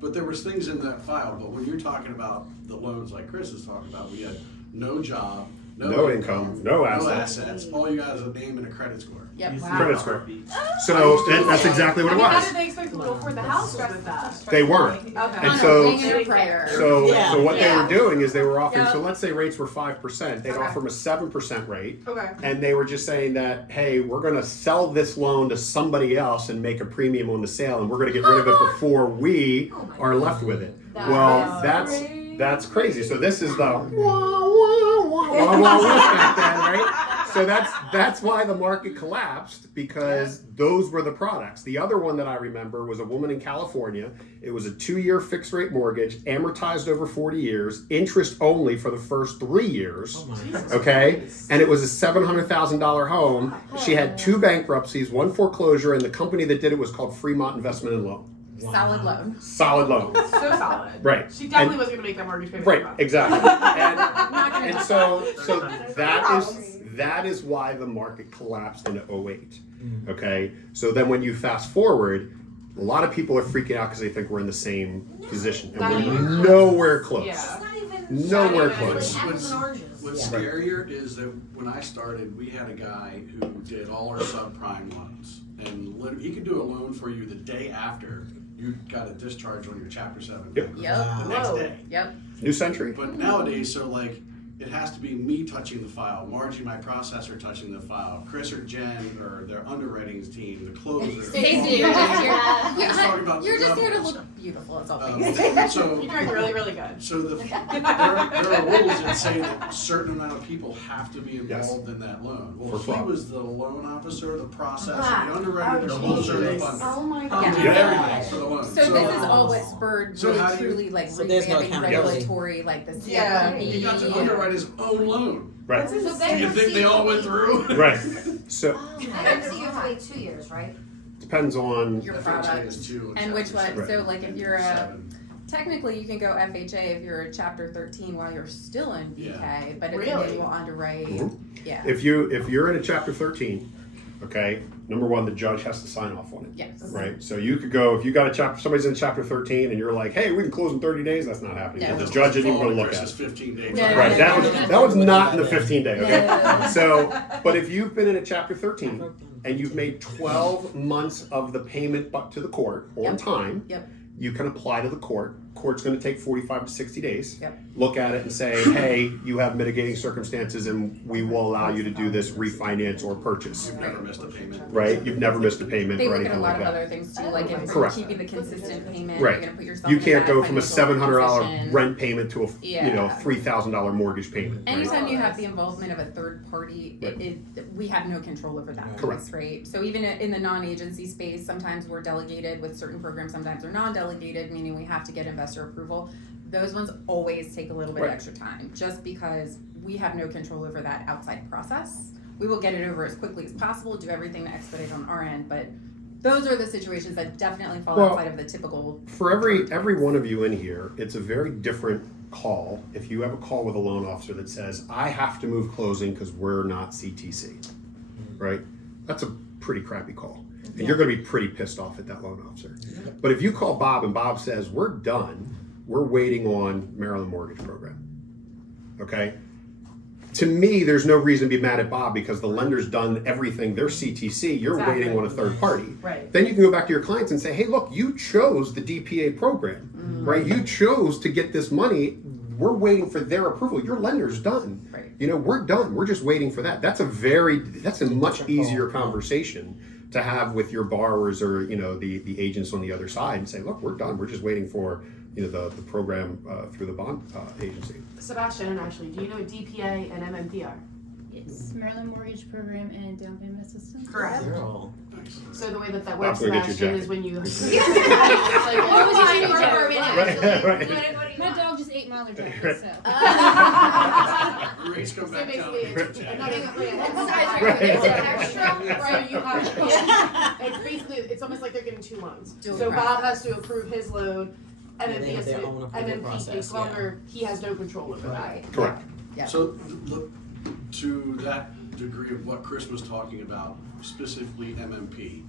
But there was things in that file, but when you're talking about the loans like Chris is talking about, we had no job, No income, no assets. assets, all you got is a name and a credit score. Yep. You see Credit the score. heartbeat. So that's exactly what I it mean, how was. did they expect people to afford the house with that? They weren't. Okay. And so- Wing prayer. So what they Yeah. were doing is they were offering, Yeah. so let's say rates were 5%, they'd Okay. offer them a 7% rate. Okay. And they were just saying that, hey, we're going to sell this loan to somebody else and make a premium on the sale, and we're going to get rid of it before we are left with it. Well, that's crazy. So this is the wah, wah, wah, wah, wah, wah back then, right? So that's why the market collapsed, because those were the products. The other one that I remember was a woman in California. It was a 2-year fixed rate mortgage, amortized over 40 years, interest only for the first 3 years. Oh my. Okay, and it was a $700,000 home. She had 2 bankruptcies, 1 foreclosure, and the company that did it was called Fremont Investment and Loan. Solid loan. Solid loan. So solid. Right. She definitely And- wasn't gonna make that mortgage payment. Right, exactly. And so Probably. that is why the market collapsed in 2008. Okay, so then when you fast forward, a lot of people are freaking out because they think we're in the same position, Not and we're even nowhere close. Yeah. It's not even. Nowhere Not even. close. Like apples and oranges. What's Yeah. scarier is that when I started, we had a guy who did all our subprime loans, and he could do a loan for you the day after you got a discharge on your Chapter 7. Yep. Yep. The next Whoa. day. Yep. New Century. But nowadays, so like, it has to be me touching the file, Margie, my processor, touching the file, Chris or Jen or their underwriting team, the closer. Stacey, you're just here. Let's talk about You're the just here to levels. look beautiful. It's all thanks. So, You're doing really, really good. so there are rules that say that a certain amount of people have to be involved in that loan. Well, For he fraud. was the loan officer, the processor, Ah. the underwriter, the closer, the Jesus. funder. Oh my He god. did everything for the loan. So this is all what spurred So really how do you- truly like So there's no revamping accountability. regulatory, like the Yeah. CFPB. He got to underwrite his own loan. Right. So You think they all went through? Right. So You have to wait 2 years, right? depends on. Your FHA product. is 2 And which one? Right. So like if you're a, 7. technically you can go FHA if you're a Chapter 13 while you're still in BK, Yeah. but if Really? you will underwrite, Mhm. yeah. If you're in a Chapter 13, okay, number one, the judge has to sign off on it. Yes. Right, so you could go if you got a chapter. Somebody's in Chapter 13, and you're like, "Hey, we can close in 30 days." That's not happening. No. The judge isn't even going to look Chris's at it. 15 days. No, Right, no, that was not in the 15 day. Okay, No. so but if you've been in a Chapter 13 and you've made 12 months of the payment to the court on Yep. time, Yep. you can apply to the court court's going to take 45 to 60 days. Yep. Look at it and say, hey, you have mitigating circumstances and we will allow you to do this refinance or purchase. You've never missed a payment. Right? You've never missed a payment They or look at a anything lot like of that. other things too, like if Correct. keeping the consistent payment, Right. you're gonna put yourself You in can't bad go from a financial $700 position. rent payment to a Yeah. $3,000 mortgage payment. Right? Anytime you have the involvement of a third party, we have no control over that Correct. piece, right? So even in the non-agency space, sometimes we're delegated with certain programs, sometimes they're non-delegated, meaning we have to get investor approval. Those ones always take a little bit Right. extra time, just because we have no control over that outside process. We will get it over as quickly as possible, do everything to expedite on our end, but those are the situations that definitely fall Well, outside of the typical. For every one of you in here, it's a very different call if you have a call with a loan officer that says, I have to move closing because we're not CTC, right? That's a pretty crappy call. And you're going to be pretty pissed off at that loan officer. But if you call Bob and Bob says, we're done, we're waiting on Maryland Mortgage Program, okay? To me, there's no reason to be mad at Bob because the lender's done everything. They're CTC. You're Exactly. waiting on a third party. Right. Then you can go back to your clients and say, hey, look, you chose the DPA program, right? You chose to get this money. We're waiting for their approval. Your lender's done. Right. You know, we're done. We're just waiting for that. That's a much easier conversation to have with your borrowers or, you know, the agents on the other side and say, look, we're done. We're just waiting for, you know, the program through the bond agency. Sebastian and Ashley, do you know what DPA and MMP are? Yes, Maryland Mortgage Program and Down Payment Assistance. Correct. Girl. So the way that works, Bob's gonna get your Sebastian, jacket. is when you. What Like, was your department actually? What do you My want? dog just ate my other jacket, so. Rates come So back down. basically, Extra. Right, you have, it's basically, it's almost like they're getting two loans. Dual So Bob process. has to approve his loan, and Yeah, then they have their own the approval MMP process, takes longer, he has no control over that. Right. Correct. Yeah. So, look, to that degree of what Chris was talking about, specifically MMP,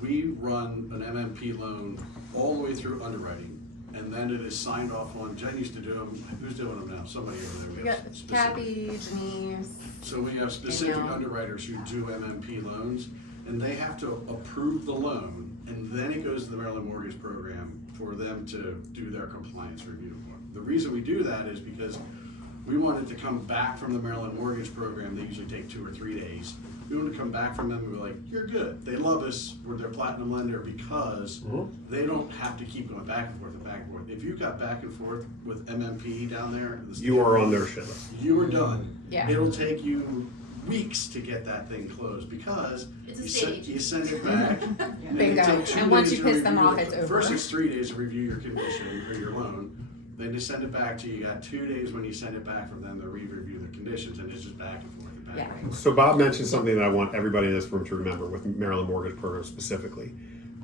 we run an MMP loan all the way through underwriting, and then it is signed off on. Jen used to do them. Who's doing them now? Somebody over there. We got specific- Kathy, Janice. So we have specific Danielle. underwriters who do MMP loans, and they have to approve the loan, and then it goes to the Maryland Mortgage Program for them to do their compliance review. The reason we do that is because we wanted to come back from the Maryland Mortgage Program. They usually take 2 or 3 days. We want to come back from them and be like, you're good. They love us. We're their platinum lender because they don't have to keep going back and forth and back and forth. If you got back and forth with MMP down there, You are on their shit list. you are done. Yeah. It'll take you weeks to get that thing closed because It's a you stage. send it back. and Bingo. it takes 2 And once days you to piss them review off, it. it's over. First it's 3 days to review your condition or your loan. Then they send it back to you. You got 2 days when you send it back from them to re-review the conditions, and it's just back and forth and back Yeah. and forth. So Bob mentioned something that I want everybody in this room to remember with Maryland Mortgage Program specifically.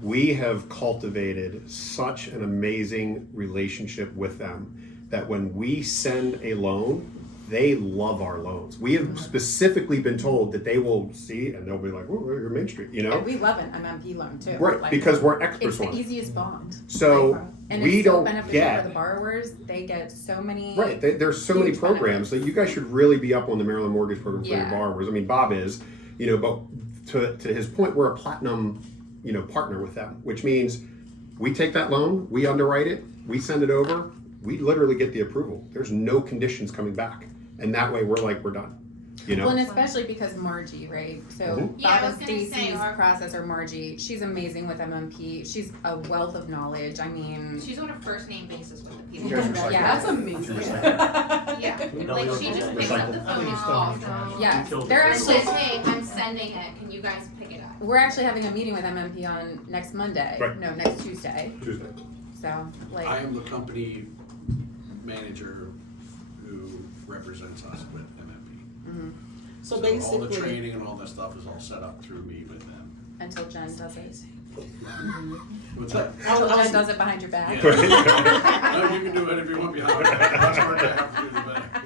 We have cultivated such an amazing relationship with them that when we send a loan, they love our loans. We have specifically been told that they will see and they'll be like, "Oh, you're Main Street," you know? And we love an MMP loan too. Right, Like, because we're it's experts the on it. easiest bond. So Like, and we it's so don't beneficial get for the borrowers. They get so many. Right, there's so many huge programs that you guys should really be up on the Maryland Mortgage Program for your Yeah. borrowers. I mean, Bob is, you know, but to his point, we're a platinum, you know, partner with them, which means we take that loan, we underwrite it, we send it over, we literally get the approval. There's no conditions coming back, and that way we're like, we're done, you know. Well, and especially because Margie, right? So Mhm. Yeah, I Bob was and gonna say, Stacy's our- processor, Margie, she's amazing with MMP. She's a wealth of knowledge. I mean, She's on a first name basis with the people. You guys are psycho. Yeah. That's amazing. Yeah, No, like we she don't just get picks it. up the I phone think and it's calls still them. yeah, killed they're And actually says, hey, I'm sending it, can you guys pick it up? we're actually having a meeting with MMP on next Monday. Right. No, next Tuesday. Tuesday. So like, I am the company manager who represents us with MMP. So all the basically, training and all that stuff is all set up through me with them. until Jen does it. What's that? Until Jen does it behind your back. Yeah. No, you can do whatever you want behind it. That's work I have to do the back.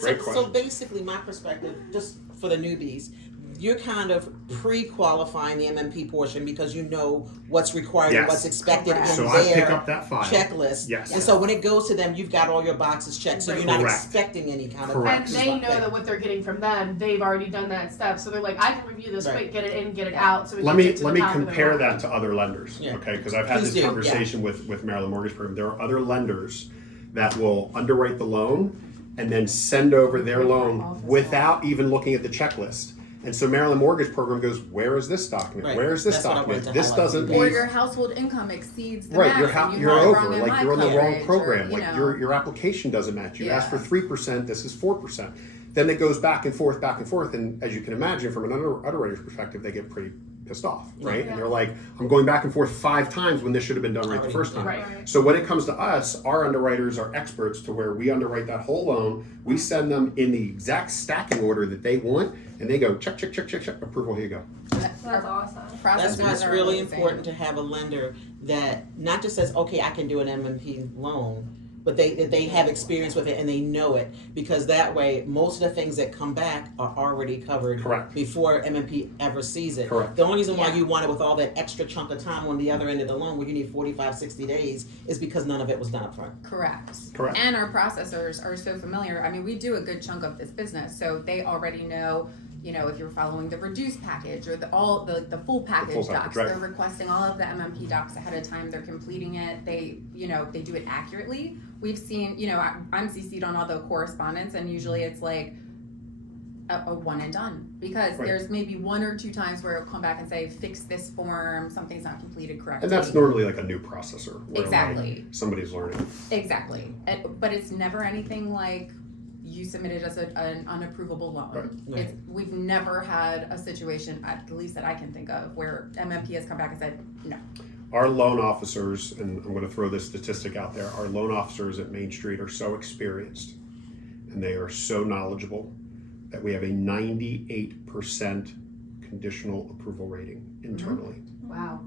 Great so question. basically, my perspective, just for the newbies, you're kind of pre-qualifying the MMP portion because you know what's required and Yes. what's expected Correct. in So I pick their up that file. checklist. Yes. And so when it goes to them, you've got all your boxes checked, so you're not Correct. expecting any kind of. Correct. And they know that what they're getting from them, they've already done that step. So they're like, I can review this quick, get it in, get it out. So we Let can me get to let the me top of the compare line. that to other lenders, Yeah. okay? Because I've had Please this do, conversation with Maryland Mortgage Program. There are other lenders that will underwrite the loan and then send over their loan without even looking at the checklist. And so Maryland Mortgage Program goes, where is this document? Right. Where is this That's what I document? wanted to This highlight. doesn't Or mean your household income exceeds the right. max. and you You're have it over. wrong in Like my you're on the wrong coverage, program. or, Like your application doesn't match. You asked for Yeah. 3%. This is 4%. Then it goes back and forth, and as you can imagine, from an underwriter's perspective, they get pretty pissed off, right? Yeah. And they're like, I'm going back and forth 5 times when this should have been done right the first time. Right. So when it comes to us, our underwriters are experts to where we underwrite that whole loan. We send them in the exact stacking order that they want, and they go check, check, check, check, check. Approval. Here you go. That's awesome. That's why it's are really amazing. important to have a lender that not just says, okay, I can do an MMP loan, but they have experience with it and they know it, because that way most of the things that come back are already covered Correct. before MMP ever sees it. Correct. The only reason why Yeah. you want it with all that extra chunk of time on the other end of the loan where you need 45, 60 days is because none of it was done up front. Correct. Correct. And our processors are so familiar. I mean, we do a good chunk of this business, so they already know, if you're following the reduced package or the full package package, docs. right. They're requesting all of the MMP docs ahead of time. They're completing it. They do it accurately. We've seen, I'm CC'd on all the correspondence, and usually it's like a one and done, because Right. there's maybe 1 or 2 times where it'll come back and say, fix this form, something's not completed correctly. And that's normally like a new processor. Where Exactly. Like somebody's learning. Exactly. But it's never anything like you submitted as an unapprovable loan. Right. We've never had a situation, at least that I can think of, where MMP has come back and said, no. Our loan officers, and I'm going to throw this statistic out there, our loan officers at Main Street are so experienced and they are so knowledgeable that we have a 98% conditional approval rating internally. Wow.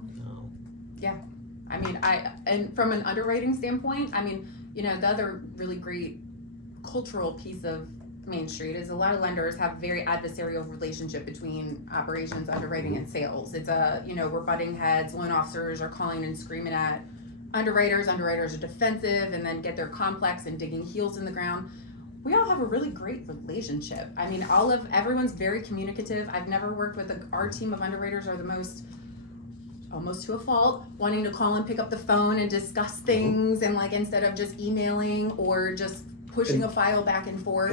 I mean, and from an underwriting standpoint, I mean, the other really great cultural piece of Main Street is a lot of lenders have very adversarial relationship between operations, underwriting, and sales. It's we're butting heads. Loan officers are calling and screaming at underwriters. Underwriters are defensive and then get their complex and digging heels in the ground. We all have a really great relationship. I mean, everyone's very communicative. I've never worked with our team of underwriters are the most, almost to a fault, wanting to call and pick up the phone and discuss things, and like instead of just emailing or just pushing a file back and forth,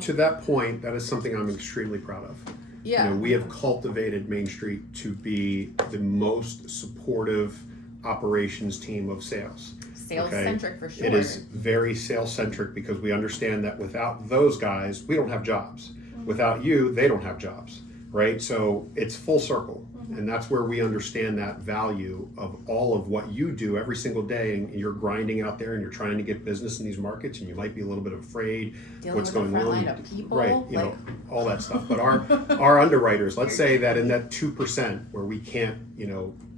To that point, that is something I'm extremely proud of. Yeah. We have cultivated Main Street to be the most supportive operations team of sales. Sales centric for sure. It is very sales centric because we understand that without those guys, we don't have jobs. Without you, they don't have jobs, right? So it's full circle. And that's where we understand that value of all of what you do every single day. And you're grinding out there and you're trying to get business in these markets, and you might be a little bit afraid Dealing what's with the going front on. line of people, Right, all that stuff. But our underwriters, let's say that in that 2% where we can't,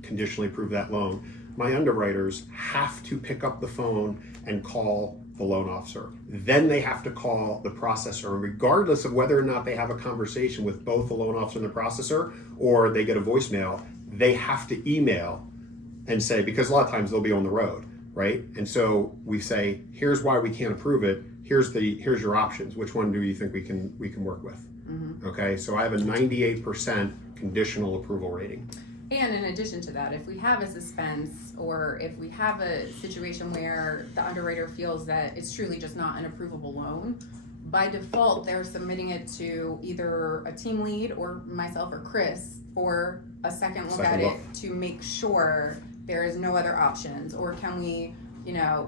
conditionally approve that loan, my underwriters have to pick up the phone and call the loan officer. Then they have to call the processor, and regardless of whether or not they have a conversation with both the loan officer and the processor, or they get a voicemail, they have to email and say, because a lot of times they'll be on the road, right? And so we say, here's why we can't approve it. Here's your options. Which one do you think we can work with? Mm-hmm. Okay, so I have a 98% conditional approval rating. And in addition to that, if we have a suspense or if we have a situation where the underwriter feels that it's truly just not an approvable loan, by default, they're submitting it to either a team lead or myself or Chris for a second look at it to make sure there is no other options, or can we,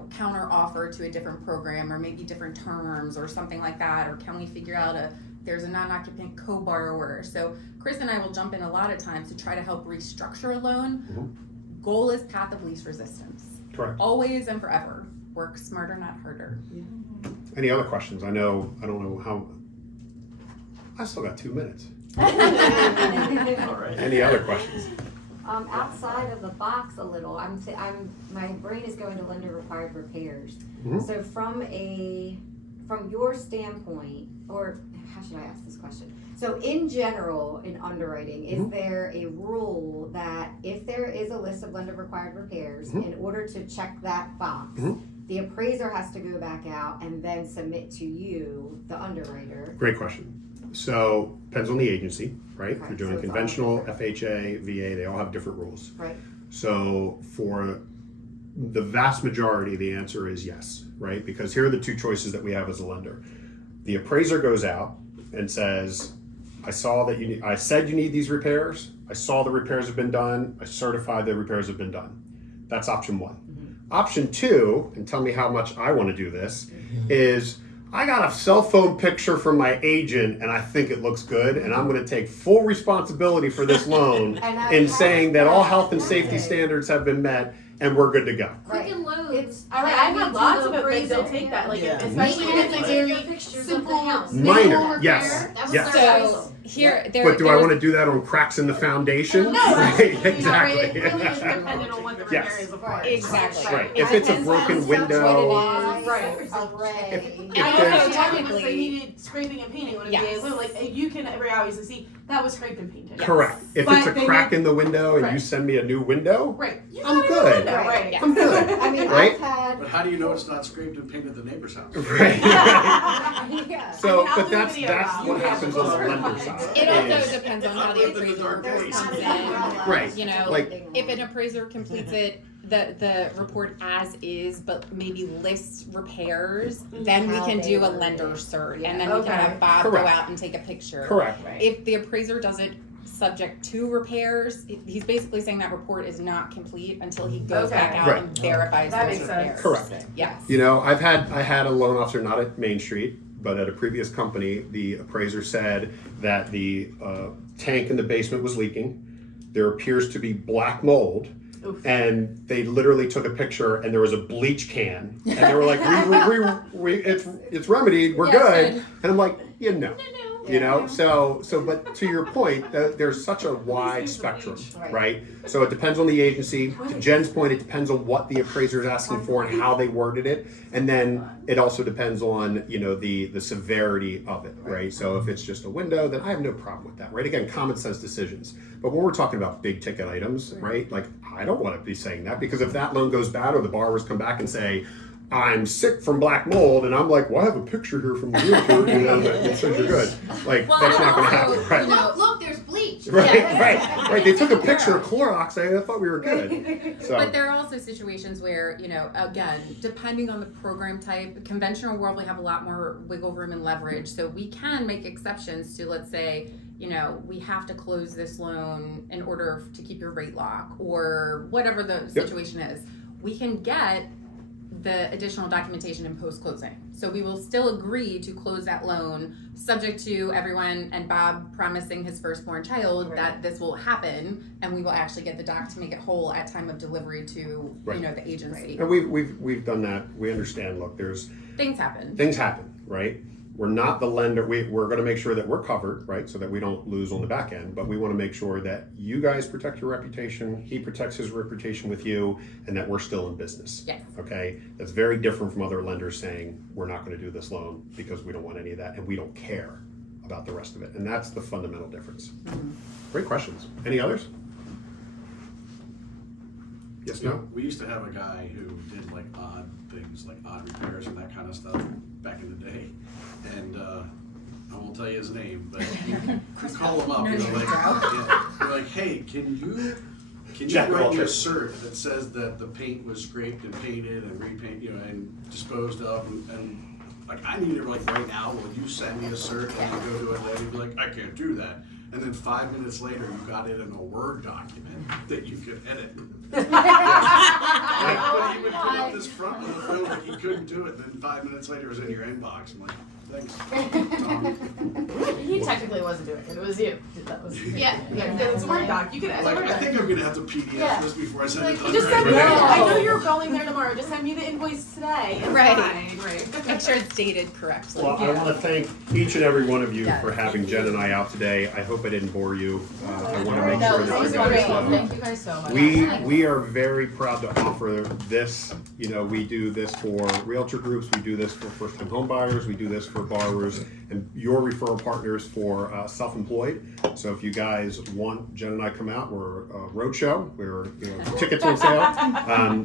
counter offer to a different program or maybe different terms or something like that, or can we figure out there's a non-occupant co-borrower. So Chris and I will jump in a lot of times to try to help restructure a loan. Mm-hmm. Goal is path of least resistance. Correct. Always and forever. Work smarter, not harder. Any other questions? I don't know how. I still got 2 minutes. All right. Any other questions? Outside of the box a little, my brain is going to lender required repairs. Mhm. So from your standpoint, or how should I ask this question? So in general, in underwriting, is there a rule that if there is a list of lender required repairs, in order to check that box, the appraiser has to go back out and then submit to you, the underwriter? Great question. So depends on the agency, right? Right, You're doing so it's all conventional, different. FHA, VA, they all have different rules. Right. So for the vast majority, the answer is yes, right? Because here are the two choices that we have as a lender. The appraiser goes out and says, I saw that I said you need these repairs. I saw the repairs have been done. I certified the repairs have been done. That's option one. Option two, and tell me how much I want to do this, is I got a cell phone picture from my agent and I think it looks good and I'm going to take full responsibility for this loan in saying that all health and safety standards have been met and we're good to go. Quick and loads. All right, I've had lots of it, but they'll take that, like, Yeah. especially Maybe if it's a they very take pictures of the simple, house. Minor, yes, That was yes. their So appraisal. here, there. But do I there's- want to do that on cracks in the foundation? No, Right, exactly. exactly. It really is dependent on what the repair Yes. is, of course. Exactly. Right. It If it's a depends on broken what window, it is. Right. Array. If I know there's- so technically technically- they needed scraping and painting when it Yes. was like you can very obviously see that was scraped and painted. correct. If But it's a they crack need- in the window and you Right. send me a new window, Right. You I'm got it in the good. window, right. Yeah. I'm good. I mean, Right? I've had. But how do you know it's not scraped and painted the neighbor's house? Right. Yeah. So, I mean, I'll but do a that's video that's about what it. happens on the lender side. It also is- depends on how the Other than the appraiser dark comes place. in. Right. You know, Like- if an appraiser completes it, the report as is, but maybe lists repairs, then we How can they do a word lender it. cert, Yeah. and then we Okay. can have Bob go Correct. out and take a picture. Correct. If the appraiser does it subject to repairs, he's basically saying that report is not complete until he goes Okay. back out Right. and verifies That those makes sense. repairs. Correct. Yes. You know, I had a loan officer, not at Main Street, but at a previous company. The appraiser said that the tank in the basement was leaking. There appears to be black mold. Oof. And they literally took a picture, and there was a bleach can, and they were like, "It's remedied, we're Yes, good." good. And I'm like, you know. So, but to your point, there's such a wide spectrum, Right. right? So it depends on the agency. To Jen's point, it depends on what the appraiser is asking for and how they worded it, and then it also depends on the severity of it, right? So if it's just a window, then I have no problem with that, right? Again, common sense decisions. But when we're talking about big ticket items, right? Like I don't want to be saying that, because if that loan goes bad or the borrowers come back and say, I'm sick from black mold, and I'm like, well, I have a picture here from the realtor, that says you're good. Like, Well, that's not going to also, happen, right? you know, Look, there's bleach. Right. They took a picture of Clorox. I thought we were good. So, But there are also situations where, again, depending on the program type, conventional world, we have a lot more wiggle room and leverage. So we can make exceptions to, let's say, we have to close this loan in order to keep your rate lock or whatever the situation is. We can get the additional documentation in post-closing. So we will still agree to close that loan subject to everyone and Bob promising his firstborn child that this will happen, and we will actually get the doc to make it whole at time of delivery to the agency. and we've done that. We understand. Look, there's Things happen. things happen, right? We're not the lender. We're going to make sure that we're covered, right? So that we don't lose on the back end. But we want to make sure that you guys protect your reputation, he protects his reputation with you, and that we're still in business. Yes. Okay? That's very different from other lenders saying, we're not going to do this loan because we don't want any of that and we don't care about the rest of it. And that's the fundamental difference. Great questions. Any others? Yes, no? We used to have a guy who did like odd things, like odd repairs and that kind of stuff back in the day. And I won't tell you his name, but you call him up. You're like, hey, can you Jack write me a Walter. cert that says that the paint was scraped and painted and repainted, and disposed of, and like I need it like right now. Will you send me a cert and I'll go do it later? You'd be like, I can't do that. And then 5 minutes later, you got it in a Word document that you could edit. Like, but he would put up this front of the film like he couldn't do it. Then 5 minutes later, it was in your inbox. I'm like, thanks, Tom. He technically wasn't doing it. It was you. That was Yeah. It's a Word doc. You can Like, I think I'm gonna have to PDF this before I send it to just send me. Underwriter. I know you're going there tomorrow. Just send me the invoice today. It's Right. fine. Right. Make sure it's dated correctly. Well, I want to thank each and every one of you Yes. for having Jen and I out today. I hope I didn't bore you. I want to make No, sure this that you was guys wonderful. know. Thank you guys so much. We are very proud to offer this. We do this for realtor groups. We do this for first-time home buyers. We do this for borrowers and your referral partners for self-employed. So if you guys want, Jen and I come out, we're a roadshow, we're tickets on sale,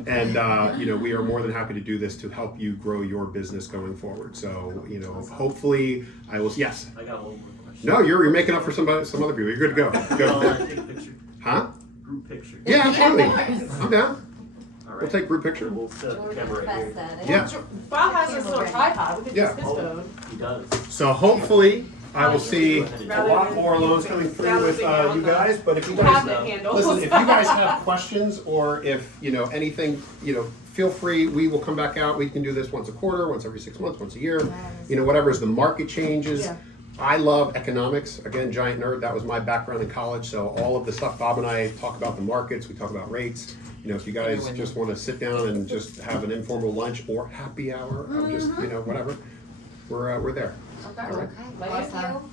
and we are more than happy to do this to help you grow your business going forward. So hopefully I will. Yes. I got one more question. No, you're making up for some other people. You're good to go. Go. Take a picture. Huh? Group picture. Yeah, absolutely. I'm down. All We'll right. take group picture. We'll set up the camera right here. Yeah. Bob has this little tripod. We could use his Yeah. phone. He does. So hopefully I will see Go ahead and a lot more loans coming through with you guys. But if you guys Cabinet handles. listen, if you guys have questions or if anything, feel free. We will come back out. We can do this once a quarter, once every 6 months, once a year. Whatever as the market changes. Yeah. I love economics. Again, giant nerd. That was my background in college. So all of the stuff Bob and I talk about the markets. We talk about rates. If you guys just want to sit down and just have an informal lunch or happy hour, or just whatever, we're there. Okay. All right. Okay, awesome.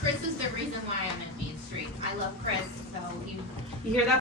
Chris is the reason why I'm in Main Street. I love Chris, so he You hear that?